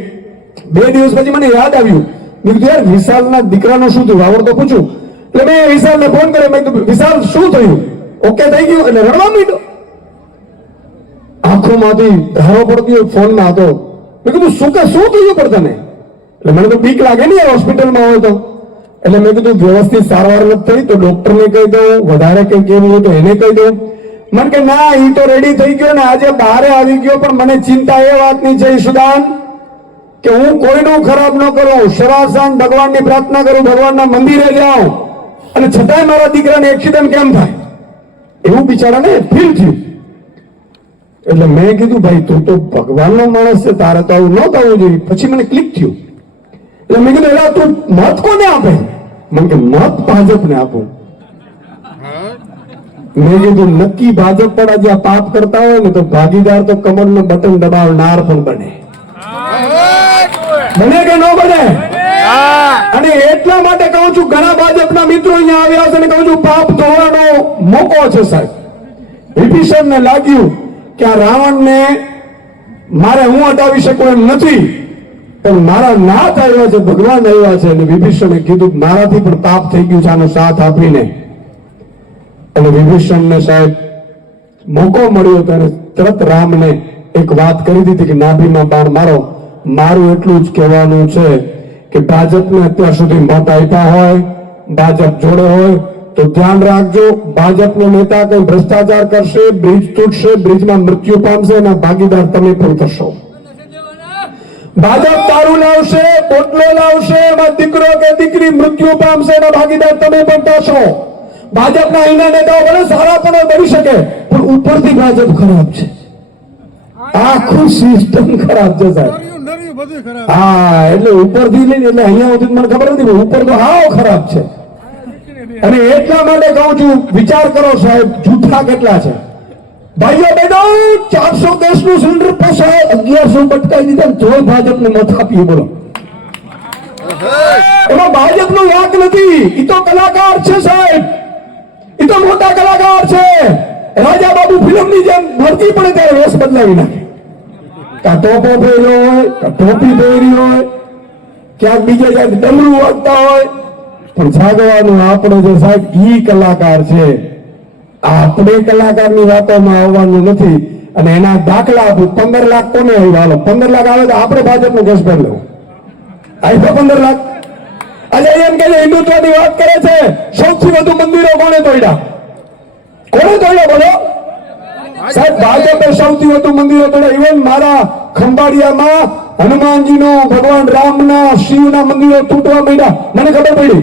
2 દિવસ પછી મને યાદ આવ્યું, મેં કીધું યાર વિશાલના દીકરાનું શું થયું, આવડતો પૂછું. એટલે મેં વિશાલને ફોન કર્યો, મેં કીધું વિશાલ શું થયું, ઓકે થઈ ગયું? એટલે રડવા માંડ્યો, આંખોમાંથી ધારો પડતી ફોનમાં હતો. મેં કીધું શું થયું પણ તને? એટલે મને તો બીક લાગે ને હોસ્પિટલમાં હોય તો. એટલે મેં કીધું વ્યવસ્થિત સારવાર નથી થઈ તો ડોક્ટરને કહી દઉં, વધારે કઈ કેવું હોય તો એને કહી દઉં. મને કે ના એ તો રેડી થઈ ગયો ને આજે બહાર આવી ગયો, પણ મને ચિંતા એ વાતની છે સુદાન કે હું કોઈનું ખરાબ ન કરું, શરાસાન ભગવાનની પ્રાર્થના કરું, ભગવાનના મંદિરે જાઉં, અને છતાંય મારા દીકરાને એક્સિડન્ટ કેમ થાય એવું બિચારાને ફીલ થયું. એટલે મેં કીધું ભાઈ તું તો ભગવાનનો માણસ છે, તારે તો આવું ન થવું જોઈએ. પછી મને ક્લિક થયું. એટલે મેં કીધું એલા તું મત કોને આપે? મને કે મત ભાજપને આપું. મેં કીધું નક્કી ભાજપ પર આજે આ પાપ કરતા હોય ને તો ભાગીદાર તો કમરનું બટન દબાવનાર પણ બને. બને કે ન બને? અને એટલા માટે કહું છું, ઘણા ભાજપના મિત્રો અહીંયા આવ્યા છે અને કહું છું પાપ ધોવાનો મોકો છે સાહેબ. વિભીષણને લાગ્યું કે આ રાવણને મારે હું હટાવી શકું એમ નથી, પણ મારા નાથ આવ્યા છે, ભગવાન આવ્યા છે. અને વિભીષણે કીધું મારાથી પણ પાપ થઈ ગયું છે આનો સાથ આપીને. અને વિભીષણને સાહેબ મોકો મળ્યો ત્યારે તરત રામને એક વાત કરી દીધી કે નાભીમાં બાણ મારો. મારું એટલું જ કહેવાનું છે કે ભાજપને અત્યાર સુધી મત આપ્યા હોય, ભાજપ જોડે હોય તો ધ્યાન રાખજો, ભાજપનો નેતા કઈ ભ્રષ્ટાચાર કરશે, બ્રિજ તૂટશે, બ્રિજમાં મૃત્યુ પામશે, એના ભાગીદાર તમે પણ થશો. ભાજપ દારૂ લાવશે, પોટલો લાવશે, એમાં દીકરો કે દીકરી મૃત્યુ પામશે, એના ભાગીદાર તમે પણ થશો. ભાજપના અહીંના નેતાઓ ભલે સારા પણ બની શકે, પણ ઉપરથી ભાજપ ખરાબ છે. આખું સિસ્ટમ ખરાબ છે સાહેબ. હા, એટલે ઉપરથી લઈને એટલે અહીંયા સુધી મને ખબર નથી, ઉપર તો હાવ ખરાબ છે. અને એટલા માટે કહું છું, વિચાર કરો સાહેબ, જૂઠા કેટલા છે ભાઈઓ બહેનો. 410 નું સિલિન્ડર પોસાય, 1100 પટકાઈ દીધા, તો ભાજપને મત આપીએ. બોલો, એમાં ભાજપનો વાંક નથી. એ તો કલાકાર છે સાહેબ, એ તો મોટા કલાકાર છે. રાજા બાબુ ફિલ્મની જેમ ભરતી પડે ત્યારે વેશ બદલાવી નાખે. કાં ટોપો પહેર્યો હોય, કાં ટોપી પહેરી હોય, ક્યાંક બીજે ક્યાંક ડમરું વાગતા હોય, પણ જાગવાનું આપણે જે સાહેબ ઈ કલાકાર છે. આપણે કલાકારની વાતોમાં આવવાનું નથી. અને એના દાખલા આપું. 15 લાખ કોને આવ્યા? હાલો 15 લાખ આવે તો આપણે ભાજપનો કેસ કરી લેવો. આવ્યા 15 લાખ. આજે એમ કે હિન્દુત્વની વાત કરે છે. સૌથી વધુ મંદિરો કોને તોડ્યા? કોને તોડ્યા બોલો સાહેબ? ભાજપે સૌથી વધુ મંદિરો તોડ્યા. ઇવન મારા ખંભાળિયામાં હનુમાનજીનું, ભગવાન રામના, શિવના મંદિરો તૂટવા માંડ્યા. મને ખબર પડી.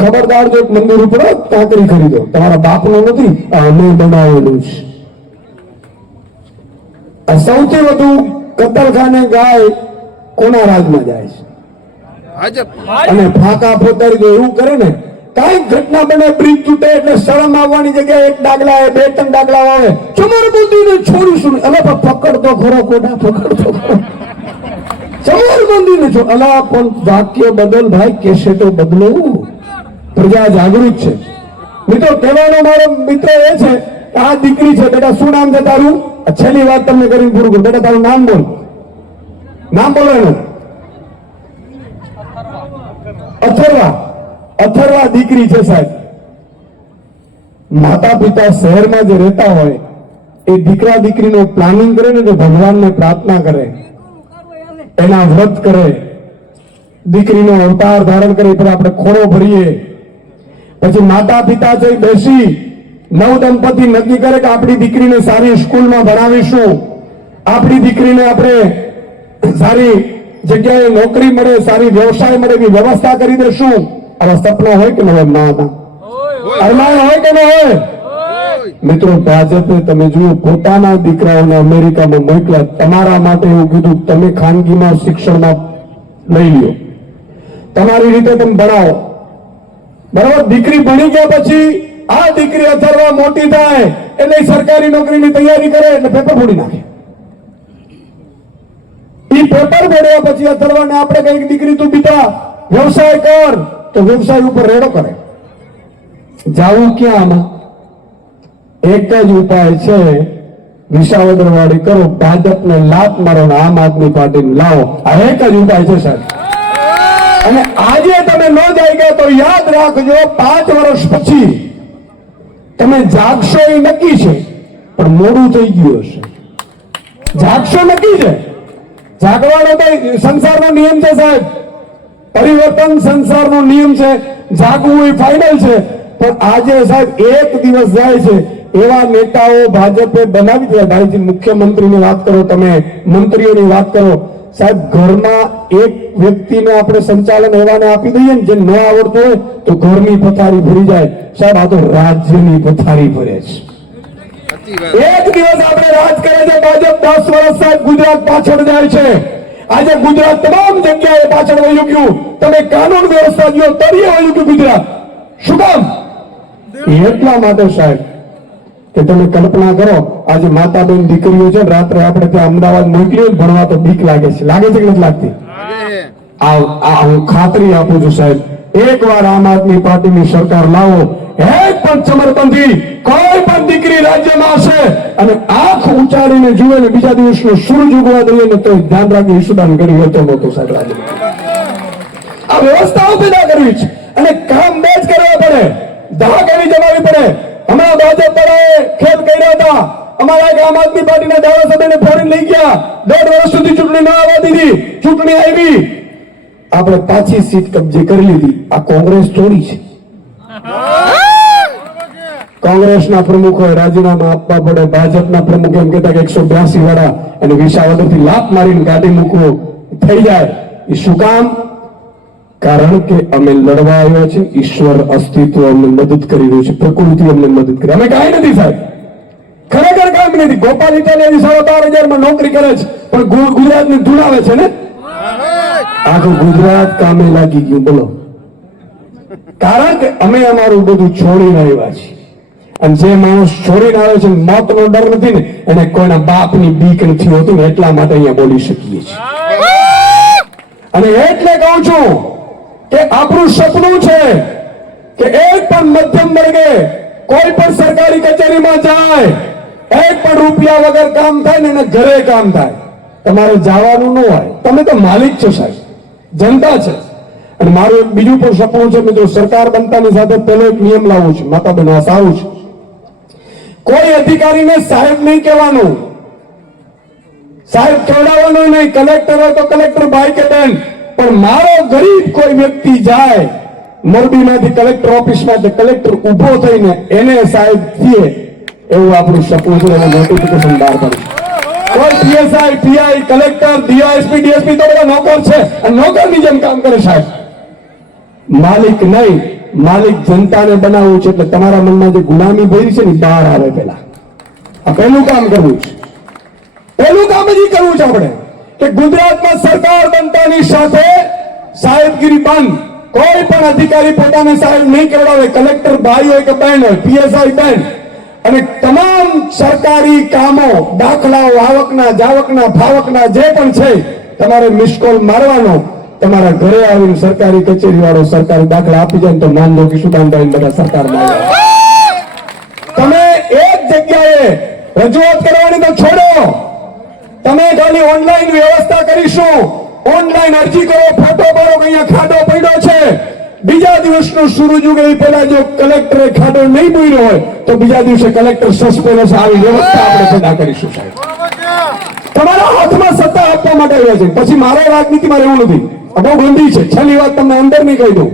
ખબરદાર, જો મંદિર ઉપર કાંકરી ખરીદો, તમારા બાપનું નથી, અમે બનાવેલું છે. આ સૌથી વધુ કતલખાને ગાય કોના રાજમાં જાય છે? ભાજપ. અને ફાંકા ફોતારી દો એવું કરે ને. કઈ ઘટના બને, બ્રિજ તૂટે એટલે શરમ આવવાની જગ્યાએ એક ડાગલા આવે, 2-3 ડાગલા આવે, ચમરબંધીને છોડીશું. અલા પણ પકડતો ખરો, કોટા પકડતો ખરો, ચમરબંધીને છોડ. અલા પણ વાક્ય બદલ ભાઈ, કેસે તો બદલો. પ્રજા જાગૃત છે. મિત્રો, કહેવાનો મારો મિત્ર એ છે, આ દીકરી છે. બેટા શું નામ છે તારું? છેલ્લી વાત તમને કરીને પૂરું કરું. બેટા તારું નામ બોલ. નામ બોલો એનું. અથર્વા. અથર્વા દીકરી છે સાહેબ. માતા પિતા શહેરમાં જે રહેતા હોય એ દીકરા દીકરીનું પ્લાનિંગ કરે ને, ભગવાનને પ્રાર્થના કરે, એના વ્રત કરે, દીકરીનો અવતાર ધારણ કરે, પર આપણે ખોળો ભરીએ. પછી માતા પિતા છે બેસી નવ દંપતી નક્કી કરે કે આપણી દીકરીને સારી સ્કૂલમાં ભણાવીશું, આપણી દીકરીને આપણે સારી જગ્યાએ નોકરી મળે, સારી વ્યવસાય મળે એવી વ્યવસ્થા કરી દેશું. આવા સપના હોય કે ન હોય? માના અરમાન હોય કે ન હોય? મિત્રો, ભાજપે તમે જુઓ પોતાના દીકરાઓને અમેરિકામાં મોકલ્યા. તમારા માટે એવું કીધું તમે ખાનગીમાં શિક્ષણમાં લઈ લ્યો, તમારી રીતે તમે ભણાવો. બરાબર? દીકરી ભણી ગયા પછી આ દીકરી અથર્વા મોટી થાય એટલે સરકારી નોકરીની તૈયારી કરે એટલે પેપર ફોડી નાખે. એ પેપર ફોડ્યા પછી અથર્વાને આપણે કઈક દીકરી તું બીજા વ્યવસાય કર, તો વ્યવસાય ઉપર રેડો કરે. જાવું ક્યાં? આમાં એક જ ઉપાય છે, વિસાવદર વાળી કરો, ભાજપને લાત મારો, આમ આદમી પાર્ટીને લાવો. આ એક જ ઉપાય છે સાહેબ. અને આજે તમે ન જાગ્યા તો યાદ રાખજો, 5 વર્ષ પછી તમે જાગશો એ નક્કી છે, પણ મોડું થઈ ગયું હશે. જાગશો નક્કી છે, જાગવાનો તો સંસારનો નિયમ છે સાહેબ. પરિવર્તન સંસારનો નિયમ છે, જાગવું એ ફાઇનલ છે. પણ આજે સાહેબ એક દિવસ જાય છે, એવા નેતાઓ ભાજપે બનાવી દીધા. ભાઈજી મુખ્યમંત્રીની વાત કરો, તમે મંત્રીઓની વાત કરો સાહેબ. ઘરમાં એક વ્યક્તિને આપણે સંચાલન એવાને આપી દઈએ ને, જે ન આવડતું હોય તો ઘરની પથારી ભરી જાય સાહેબ. આ તો રાજ્યની પથારી ભરે છે. સાચી વાત. એક દિવસ આપણે રાજ કરે છે ભાજપ, 10 વર્ષ સાહેબ ગુજરાત પાછળ જાય છે. આજે ગુજરાત તમામ જગ્યાએ પાછળ વહી ગયું. તમે કાનૂન વ્યવસ્થા જો તળિયે વહી ગયું ગુજરાત. શું કામ? એટલા માટે સાહેબ કે તમે કલ્પના કરો, આજે માતા બેન દીકરીઓ છે, રાત્રે આપણે ત્યાં અમદાવાદ મોકલીએ ભણવા તો બીક લાગે છે. લાગે છે કે નથી લાગતી? હું ખાતરી આપું છું સાહેબ, એકવાર આમ આદમી પાર્ટીની સરકાર લાવો, એક પણ ચમરબંધી કોઈ પણ દીકરી રાજ્યમાં હશે અને આંખ ઉંચાડીને જુએ ને બીજા દિવસનો સૂરજ ઉગવા દઈએ ને તો ધ્યાન રાખી ઈશુદાન કરી હતો નહોતો સાહેબ. રાજ્યમાં આ વ્યવસ્થાઓ પેદા કરવી છે અને કામ બે જ કરવા પડે, ધાક એવી જમાવી પડે. હમણાં ભાજપ વાળાએ ખેલ કર્યા હતા, અમારા એક આમ આદમી પાર્ટીના ધારાસભ્યને ફોરેન લઈ ગયા, 1.5 વર્ષ સુધી ચૂંટણી ન આવવા દીધી, ચૂંટણી આવી, આપણે પાછી સીટ કબજે કરી લીધી. આ કોંગ્રેસ ચોરી છે. કોંગ્રેસના પ્રમુખોએ રાજીનામા આપવા પડે, ભાજપના પ્રમુખ એમ કહેતા કે 182 વાળા અને વિસાવદરથી લાત મારીને ગાડી મૂકવો થઈ જાય. એ શું કામ? કારણ કે અમે લડવા આવ્યા છે, ઈશ્વર અસ્તિત્વ અમને મદદ કરી રહ્યું છે, પ્રકૃતિ અમને મદદ કરી. અમે કાંઈ નથી સાહેબ, ખરેખર કાંઈ નથી. ગોપાલ ઇટાલિયાની 12,500 માં નોકરી કરે છે પણ ગુજરાતને ધૂળાવે છે ને. આખું ગુજરાત કામે લાગી ગયું. બોલો, કારણ કે અમે અમારું બધું છોડીને આવ્યા છીએ. અને જે માણસ છોડીને આવે છે, મોતનો ડર નથી ને, એને કોઈના બાપની બીક નથી હોતું ને, એટલા માટે અહીંયા બોલી શકીએ છીએ. અને એટલે કહું છું કે આપણું સપનું છે કે એક પણ મધ્યમ વર્ગે કોઈ પણ સરકારી કચેરીમાં જાય, એક પણ રૂપિયા વગર કામ થાય ને એના ઘરે કામ થાય. તમારે જવાનું ન હોય, તમે તો માલિક છો સાહેબ, જનતા છે. અને મારું એક બીજું પણ સપનું છે મિત્રો, સરકાર બનતાની સાથે પહેલો એક નિયમ લાવવું છે. માતા બહેનો, આ સારું છે, કોઈ અધિકારીને સાહેબ નહીં કહેવાનું, સાહેબ કહેવાનો નહીં. કલેક્ટર હોય તો કલેક્ટર ભાઈ કે બેન, પણ મારો ગરીબ કોઈ વ્યક્તિ જાય મોરબીમાંથી કલેક્ટર ઓફિસમાં, કલેક્ટર ઉભો થઈને એને સાહેબ થઈએ, એવું આપણું સપનું છે. એને નોટિફિકેશન બહાર પાડ્યું. કોઈ પીએસઆઈ, પીઆઈ, કલેક્ટર, ડીઆઈએસપી, ડીએસપી તો બધા નોકર છે અને નોકરની જેમ કામ કરે સાહેબ, માલિક નહીં. માલિક જનતાને બનાવવું છે. એટલે તમારા મનમાં જે ગુલામી ભરી છે ને બહાર આવે. પેલા આ પહેલું કામ કરવું છે. પહેલું કામ જ કરવું છે આપણે કે ગુજરાતમાં સરકાર બનતાની સાથે સાહેબગીરી બંધ. કોઈ પણ અધિકારી પોતાને સાહેબ નહીં કહેવાય, કલેક્ટર ભાઈ હોય કે બહેન હોય, પીએસઆઈ બેન. અને તમામ સરકારી કામો, દાખલાઓ, આવકના, જાવકના, ફાવકના જે પણ છે, તમારે મિસ કોલ મારવાનો. તમારા ઘરે આવીને સરકારી કચેરી વાળો સરકારી દાખલા આપી જાય તો માન લો કે સુદાનભાઈ બધા સરકારમાં તમે એક જગ્યાએ રજૂઆત કરવાની તો છોડો, તમે ખાલી ઓનલાઈન વ્યવસ્થા કરીશું. ઓનલાઈન અરજી કરો, ફોટો પાડો કે અહીંયા ખાડો પડ્યો છે, બીજા દિવસનો સૂરજ ઉગે એ પહેલા જો કલેક્ટરે ખાડો નહીં પૂર્યો હોય તો બીજા દિવસે કલેક્ટર સસ્પેન્ડ. આવી વ્યવસ્થા આપણે પેદા કરીશું સાહેબ. તમારા હાથમાં સત્તા આપવા માટે આવ્યા છે. પછી મારો રાજનીતિમાં રહેવું નથી. બહુ ગંદી છે. છેલ્લી વાત તમને અંદર નહીં કહી દઉં.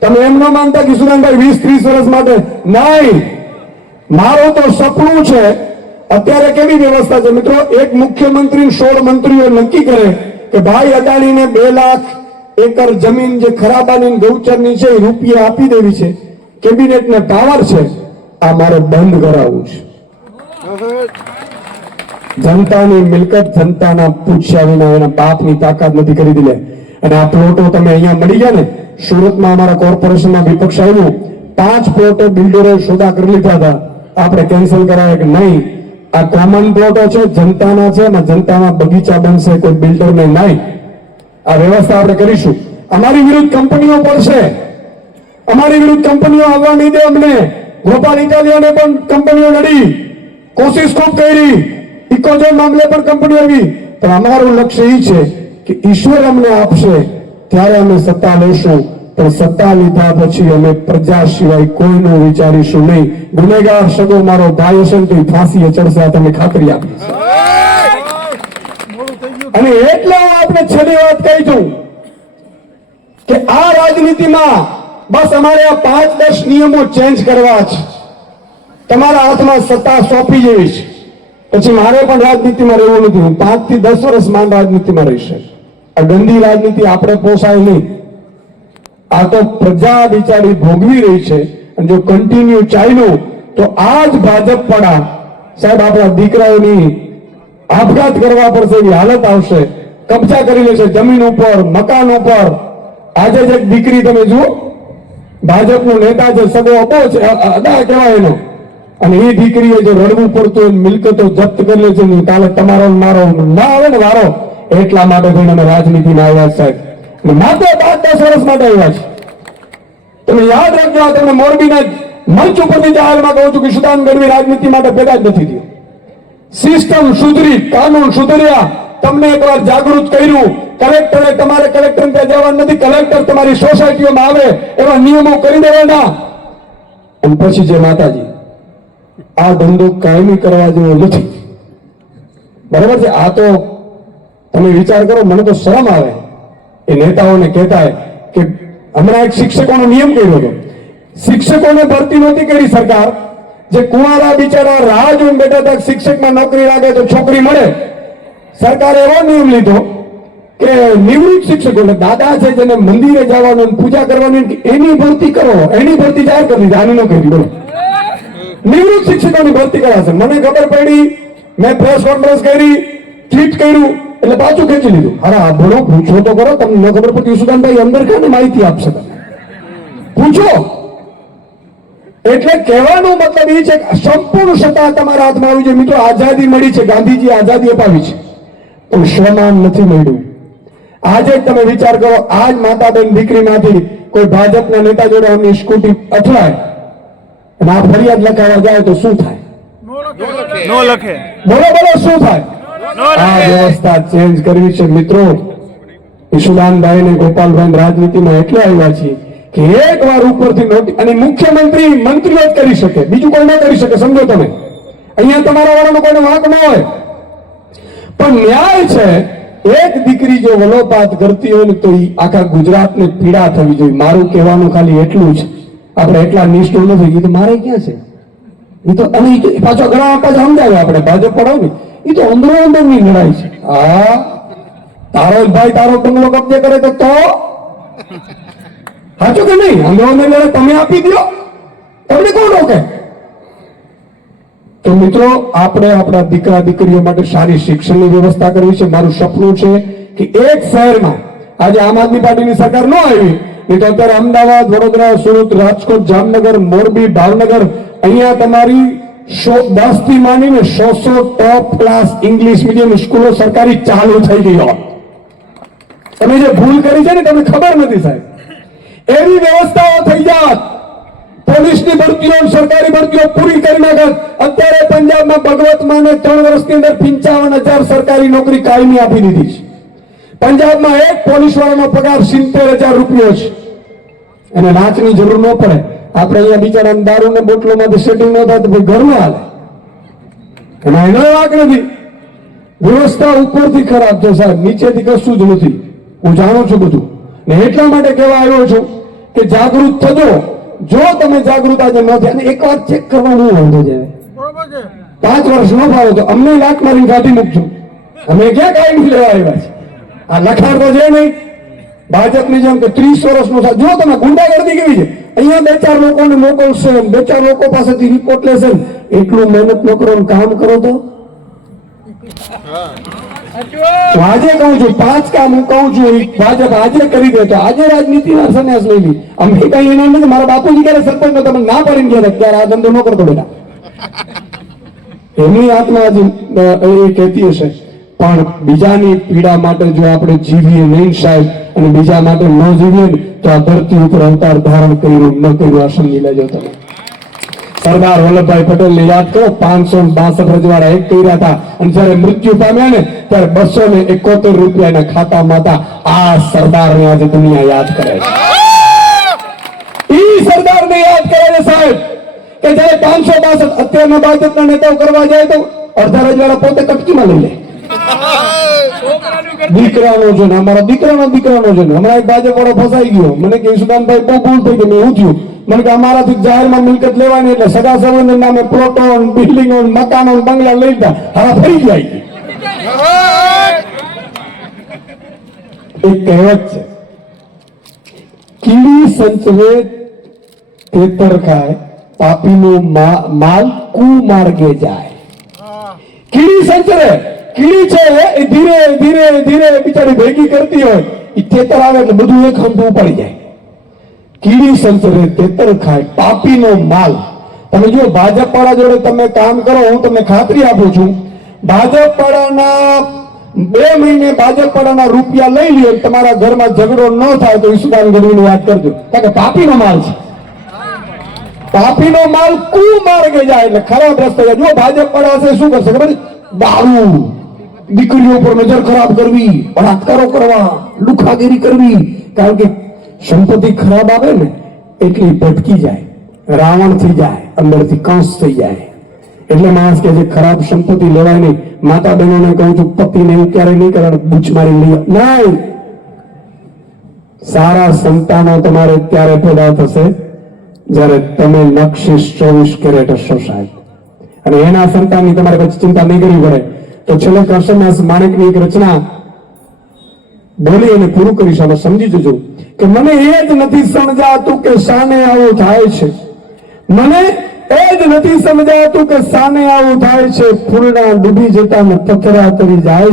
તમે એમ ન માનતા કે સુદાનભાઈ 20-30 વર્ષ માટે નહીં. મારું તો સપનું છે. અત્યારે કેવી વ્યવસ્થા છે મિત્રો, એક મુખ્યમંત્રી 16 મંત્રીઓ નક્કી કરે કે ભાઈ અદાણીને 2 લાખ એકર જમીન જે ખરાબાની ગૌચરની છે એ રૂપિયા આપી દેવી છે, કેબિનેટને પાવર છે. આ મારે બંધ કરાવવું છે. જનતાની મિલકત જનતાના પૂછ્યા વિના એના બાપની તાકાત નથી કરી દીધી. અને આ પ્લોટો તમે અહીંયા મળી ગયા ને, સુરતમાં અમારા કોર્પોરેશનમાં વિપક્ષ આવ્યું, 5 પ્લોટો બિલ્ડરોએ સોદા કરી લીધા હતા. આપણે કેન્સલ કરાયા કે નહીં, આ કોમન પ્લોટો છે, જનતાના છે, એમાં જનતાના બગીચા બનશે, કોઈ બિલ્ડરને નહીં. આ વ્યવસ્થા આપણે કરીશું. અમારી વિરુદ્ધ કંપનીઓ પડશે, અમારી વિરુદ્ધ કંપનીઓ આવવા નહીં દે અમને. ગોપાલ ઇટાલિયાને પણ કંપનીઓ લડી, કોશિશ ખૂબ કરી, ઇકોઝોન મામલે પણ કંપનીઓ આવી. પણ અમારું લક્ષ્ય એ છે કે ઈશ્વર અમને આપશે ત્યારે અમે સત્તા લેશું, પણ સત્તા લીધા પછી અમે પ્રજા સિવાય કોઈનું વિચારીશું નહીં. ગુનેગાર સગો મારો ભાઈ હશે ને તો ફાંસીએ ચડશે, આ તમે ખાતરી આપી. અને એટલે હું આપણે છેલ્લી વાત કહી દઉં કે આ રાજનીતિમાં બસ અમારે આ 5-10 નિયમો ચેન્જ કરવા છે. તમારા હાથમાં સત્તા સોંપી જેવી છે. પછી મારે પણ રાજનીતિમાં રહેવું નથી. હું 5 થી 10 વર્ષ માન રાજનીતિમાં રહીશ. આ ગંદી રાજનીતિ આપણે પોસાય નહીં. આ તો પ્રજા બિચારી ભોગવી રહી છે. અને જો કન્ટિન્યુ ચાલ્યું તો આ જ ભાજપ પડા સાહેબ આપણા દીકરાઓની આપઘાત કરવા પડશે એવી હાલત આવશે, કબજા કરી લેશે જમીન ઉપર, મકાન ઉપર. આજે જ એક દીકરી તમે જુઓ, ભાજપનો નેતા છે, સગો અબો છે, અદા કહેવાય એનો, અને એ દીકરીએ જો રડવું પડતું હોય, મિલકતો જપ્ત કરી લે છે, ને કાલે તમારો ને મારો ના આવે ને વારો, એટલા માટે થઈને અમે રાજનીતિમાં આવ્યા છે સાહેબ, અને માત્ર 5-10 વર્ષ માટે આવ્યા છે. તમે યાદ રાખજો, આ તમને મોરબીના મંચ ઉપરથી જાહેરમાં કહું છું કે સુદાન ગઢવી રાજનીતિ માટે પેદા જ નથી થયો. સિસ્ટમ સુધરી, કાનૂન સુધર્યા, તમને એકવાર જાગૃત કર્યું. કલેક્ટરે તમારે કલેક્ટર ત્યાં જવાનું નથી, કલેક્ટર તમારી સોસાયટીઓમાં આવે એવા નિયમો કરી દેવાના. અને પછી જે માતાજી આ ધંધો કાયમી કરવા જેવો નથી, બરાબર છે. આ તો તમે વિચાર કરો, મને તો શરમ આવે એ નેતાઓને કહેતા કે હમણાં એક શિક્ષકોનો નિયમ કર્યો હતો, શિક્ષકોને ભરતી નહોતી કરી સરકાર, જે કુંવારા બિચારા રાહ જોઈને બેઠા હતા શિક્ષકમાં નોકરી લાગે તો છોકરી મળે, સરકારે એવો નિયમ લીધો કે નિવૃત્ત શિક્ષકો, દાદા છે જેને મંદિરે જવાનું, પૂજા કરવાની, એની ભરતી કરો, એની ભરતી જાહેર કરી દીધી. આની ન કરી, બોલો. નિવૃત્ત શિક્ષકોની ભરતી કરાશે. મને ખબર પડી, મેં પ્રેસ કોન્ફરન્સ કરી, ટ્વીટ કર્યું, એટલે પાછું ખેંચી લીધું. અરે આ બોલો, પૂછો તો કરો, તમને ન ખબર પડતી સુદાનભાઈ અંદર કાને માહિતી આપશે, પૂછો. એટલે કહેવાનો મતલબ એ છે કે સંપૂર્ણ સત્તા તમારા હાથમાં આવી છે. મિત્રો, આઝાદી મળી છે, ગાંધીજી આઝાદી અપાવી છે, પણ સ્વમાન નથી મળ્યું. આજે તમે વિચાર કરો, આજ માતાબેન દીકરીમાંથી કોઈ ભાજપના નેતા જોડે એમની સ્કૂટી અથડાય અને આ ફરિયાદ લખાવા જાય તો શું થાય? નો લખે. બોલો બોલો, શું થાય? આ વ્યવસ્થા ચેન્જ કરવી છે. મિત્રો, ઈશુદાનભાઈ ને ગોપાલભાઈ રાજનીતિમાં એટલે આવ્યા છે કે એક વાર ઉપરથી નોટિસ, અને મુખ્યમંત્રી મંત્રીઓ જ કરી શકે, બીજું કોઈ ન કરી શકે. સમજો તમે, અહીંયા તમારા વાળાનો કોઈનો વાંક ન હોય, પણ ન્યાય છે. એક દીકરી જો વલોપાત કરતી હોય ને તો આખા ગુજરાતને પીડા થવી જોઈએ. મારું કહેવાનું ખાલી એટલું જ, આપણે એટલા નિષ્ઠુર નથી. એ તો મારે ક્યાં છે, એ તો અને પાછો ઘણા પાછા સમજાવે આપણે ભાજપ પડાવ ને, એ તો અંદરો અંદરની લડાઈ છે. હા, તારો ભાઈ તારો બંગલો કબજે કરે તો સાચું કે નહીં? અંદરો અંદર લડાઈ તમે આપી દો, તમને કોણ રોકે? તો મિત્રો, આપણે આપણા દીકરા દીકરીઓ માટે સારી શિક્ષણની વ્યવસ્થા કરવી છે. મારું સપનું છે કે એક શહેરમાં, આજે આમ આદમી પાર્ટીની સરકાર ન આવી નહીં તો અત્યારે અમદાવાદ, વડોદરા, સુરત, રાજકોટ, જામનગર, મોરબી, ભાવનગર, અહીંયા તમારી 10 થી માંડીને 100 ટોપ ક્લાસ ઇંગ્લિશ મીડિયમ સ્કૂલો સરકારી ચાલુ થઈ ગઈ હોત. તમે જે ભૂલ કરી છે ને તમને ખબર નથી સાહેબ, એવી વ્યવસ્થાઓ થઈ જાત. પોલીસની ભરતીઓ, સરકારી ભરતીઓ પૂરી કરી નાખત. અત્યારે પંજાબમાં ભગવતમાં 3 વર્ષની અંદર 55,000 સરકારી નોકરી કાયમી આપી દીધી છે. પંજાબમાં એક પોલીસ વાળાનો પગાર 70,000 રૂપિયો છે, અને લાંચની જરૂર ન પડે. આપણે અહીંયા બિચારા દારૂ ને બોટલોમાંથી સેટિંગ ન થાય તો ભાઈ ઘરનું હાલે, એમાં એનો વાંક નથી. વ્યવસ્થા ઉપરથી ખરાબ છે સાહેબ, નીચેથી કશું જ નથી. હું જાણું છું બધું, ને એટલા માટે કહેવા આવ્યો છું કે જાગૃત થજો. જો તમે જાગૃત આજે ન થાય, અને એક વાર ચેક કરવાનું વાંધો છે, 5 વર્ષ ન ફાવે તો અમને લાત મારીને કાઢી મૂકજો. અમે ક્યાં કાયમી લેવા આવ્યા છે? આ લખાણ તો છે નહીં ભાજપની જેમ કે 30 વર્ષનો થાય. જો તમે ગુંડાગર્દી કેવી છે, અહીંયા 2-4 લોકોને મોકલશે, 2-4 લોકો પાસેથી રિપોર્ટ લેશે, એટલું મહેનત ન કરો, કામ કરો તો આજે કહું છું 5 કામ હું કહું છું, ભાજપ આજે કરી દે તો આજે રાજનીતિના સંન્યાસ લઈ લી. અમે કઈ એના નથી. મારા બાપુજી ક્યારે સરપંચ નતા, મને ના પાડીને ગયા હતા ત્યારે આ ધંધો ન કરતો બેટા. એમની આત્મા એ કહેતી હશે, પણ બીજાની પીડા માટે જો આપણે જીવીએ નહીં સાહેબ, અને બીજા માટે ન જીવીએ તો આ ધરતી ઉપર અવતાર ધારણ કર્યું ન કર્યું આ સમજી લેજો તમે. સરદાર વલ્લભભાઈ પટેલને યાદ કરો, 562 રજવાડા એક કર્યા હતા, અને જયારે મૃત્યુ પામ્યા ને ત્યારે 271 રૂપિયાના ખાતામાં હતા. આ સરદારને આજે દુનિયા યાદ કરે છે. ઈ સરદારને યાદ કરે છે સાહેબ, કે જયારે 562 અત્યારના ભાજપના નેતાઓ કરવા જાય તો અડધા રજવાડા પોતે કટકીમાં લઈ લે. દીકરાનો છે ને, અમારા દીકરાનો છે ને. હમણાં એક ભાજપ વાળો ફસાઈ ગયો, મને કે સુદાનભાઈ બહુ ભૂલ થઈ ગઈ. મેં એવું થયું, મને કે અમારાથી જાહેરમાં મિલકત લેવાની એટલે સગા સંબંધના નામે પ્લોટો, બિલ્ડિંગો, મકાનો, બંગલા લઈ લીધા. હવે ફરી જાય. એક કહેવત છે, કીડી સંચવે તેતર ખાય, પાપીનો માલ કુમાર્ગે જાય. સંચરે કીડી છે એ ધીરે ધીરે ધીરે બિચારી ભેગી કરતી હોય, એ તેતર આવે એટલે બધું એક હમતું ઉપાડી જાય. કીડી સંચરે તેતર ખાય, પાપીનો માલ. તમે જો ભાજપ વાળા જોડે તમે કામ કરો, હું તમને ખાતરી આપું છું, ભાજપ વાળાના 2 મહિને ભાજપ વાળાના રૂપિયા લઈ લ્યો, તમારા ઘરમાં ઝઘડો ન થાય તો ઈશુદાન ગઢવીની વાત કરજો, કારણ કે પાપીનો માલ છે. પાપીનો માલ કુમાર્ગે જાય એટલે ખરાબ રસ્તે જાય. જો ભાજપ વાળા છે શું કરશે ખબર છે? દારૂ, દીકરીઓ પર નજર ખરાબ કરવી, બળાત્કારો કરવા, લુખાગીરી કરવી. કારણ કે સંપત્તિ ખરાબ આવે ને એટલી ભટકી જાય, રાવણ થઈ જાય, અંદરથી કંસ થઈ જાય. એટલે માણસ કે છે ખરાબ સંપત્તિ લેવાય નહીં. માતા બહેનોને કહું છું, પતિને એવું ક્યારેય નહીં કરવાનું, બૂચ મારી લઈ નહીં. સારા સંતાનો તમારે ત્યારે પેદા થશે જ્યારે તમે નક્ષીસ 24 કેરેટ હશો સાહેબ, અને એના સંતાનની તમારે પછી ચિંતા નહીં કરવી પડે. તો છેલ્લે કરશનદાસ માણેકની એક રચના બોલી અને પૂરું કરીશ. આમાં સમજી જજો કે મને એ જ નથી સમજાતું કે શાને આવું થાય છે, મને એ જ નથી સમજાતું કે શાને આવું થાય છે. ફૂલના ડૂબી જતા ને પથરા તરી જાય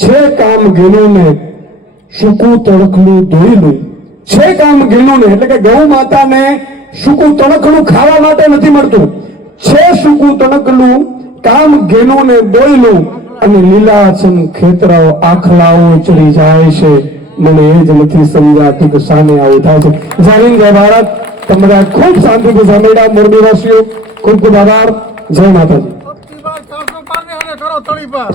છે કામ ઘેલું ને સૂકું તણખલું ધોઈલું. છે કામ ઘેલું ને એટલે કે ગૌ માતાને સૂકું તણખલું ખાવા માટે નથી મળતું, છે સૂકું તણખલું કામ ઘેલું ને દોયલું, અને લીલાછમ ખેતરાઓ આખલાઓ ચડી જાય છે. મને એ જ નથી સમજાતું કે શાને આવું થાય છે. જય હિન્દ, જય ભારત. તમે ખૂબ શાંતિથી સાંભળ્યા મોરબીવાસીઓ, ખૂબ ખૂબ આભાર. જય માતાજી. કરો તળી પર